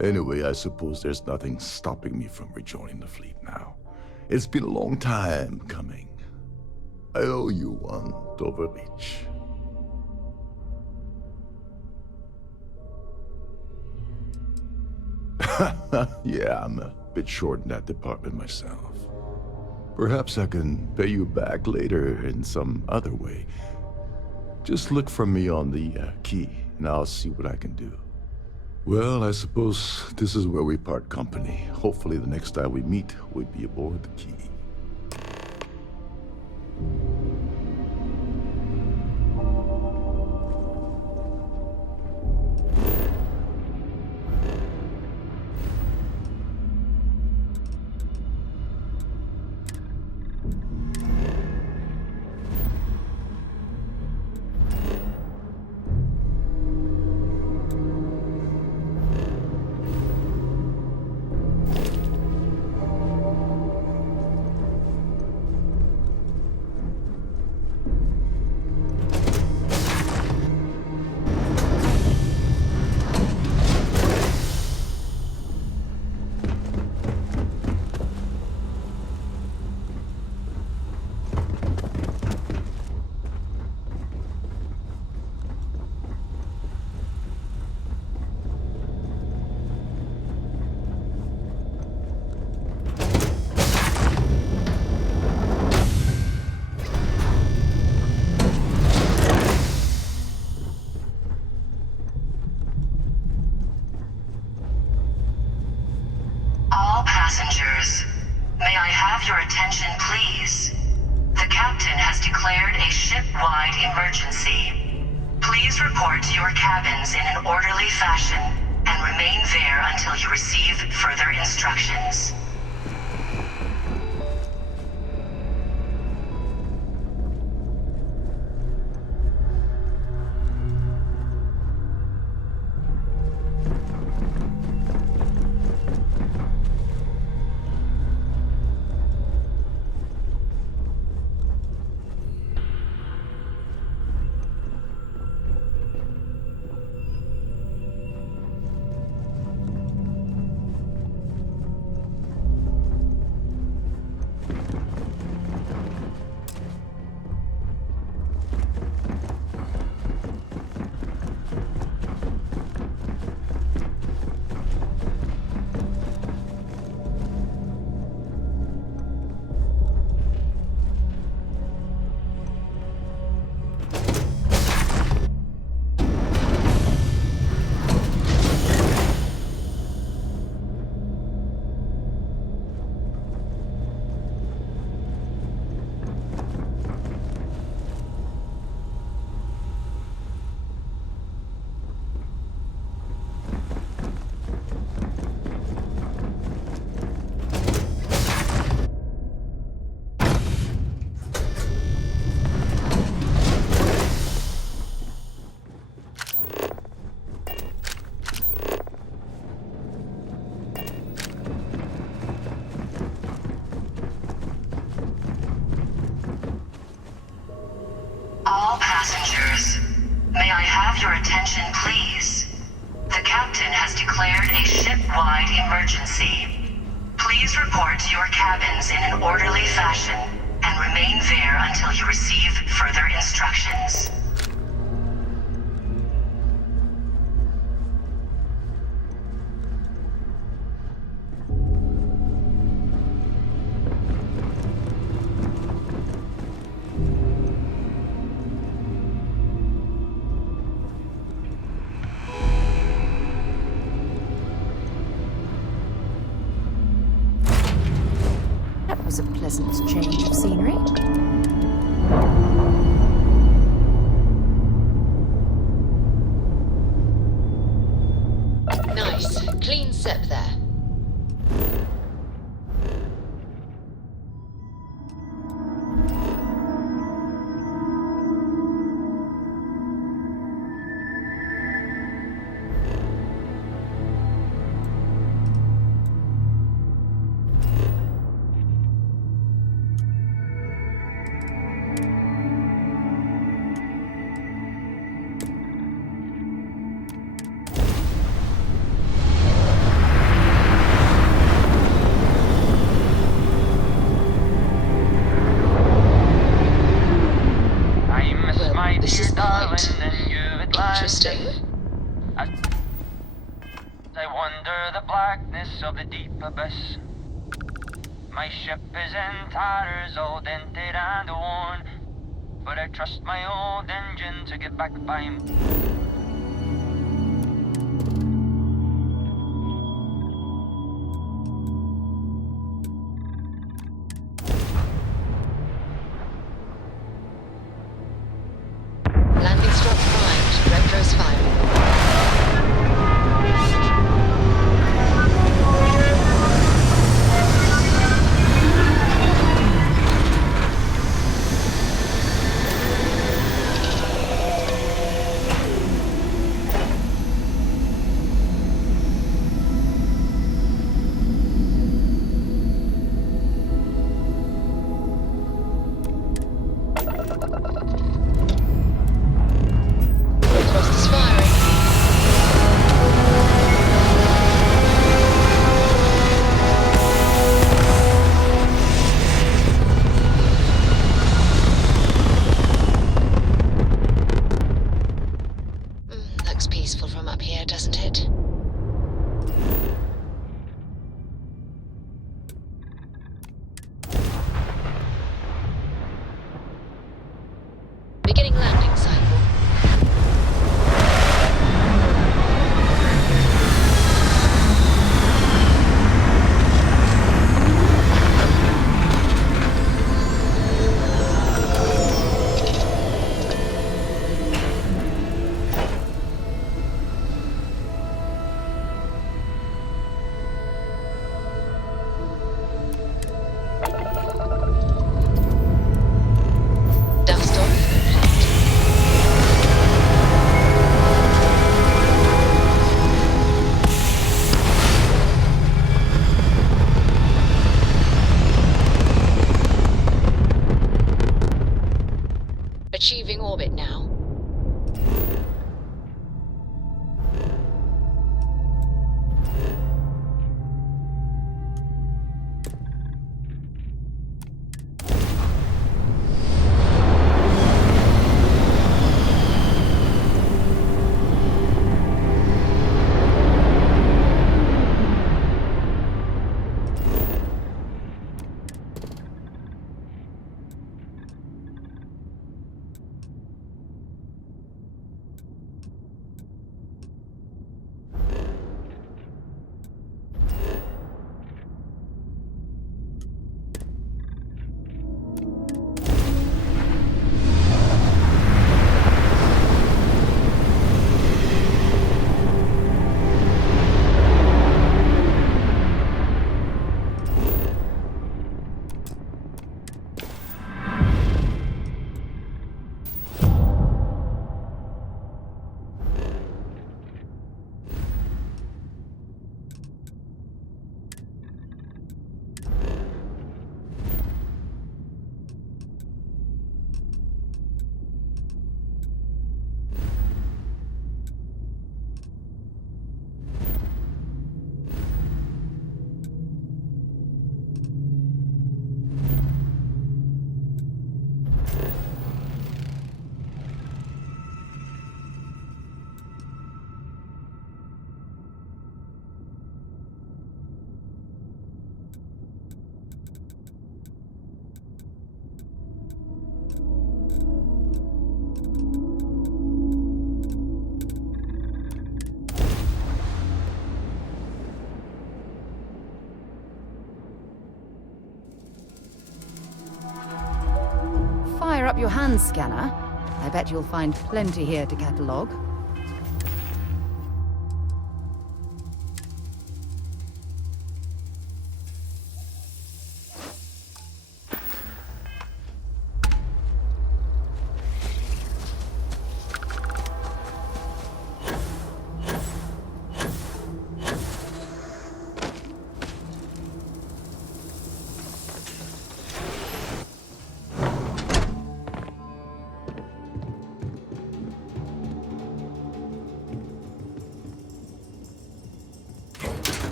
Anyway, I suppose there's nothing stopping me from rejoining the fleet now. It's been a long time coming. I owe you one, Doverbeach. Yeah, I'm a bit short in that department myself. Perhaps I can pay you back later in some other way. Just look for me on the key, and I'll see what I can do. Well, I suppose this is where we part company. Hopefully the next time we meet, we'll be aboard the key. All passengers, may I have your attention, please? The captain has declared a ship-wide emergency. Please report to your cabins in an orderly fashion and remain there until you receive further instructions. cabins in an orderly fashion and remain there until you receive further instructions. That was a pleasant change of scenery. Nice. Clean sep there. This is quite interesting. I wonder the blackness of the deep abyss. My ship is in tatters, all dented and worn, but I trust my old engine to get back by me. Landing strap primed. Retros firing. Looks peaceful from up here, doesn't it? Beginning landing cycle. up your hand scanner. I bet you'll find plenty here to catalogue.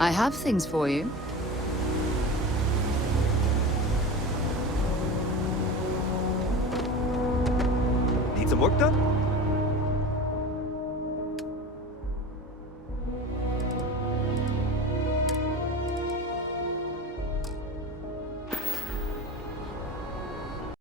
I have things for you. Need some work done?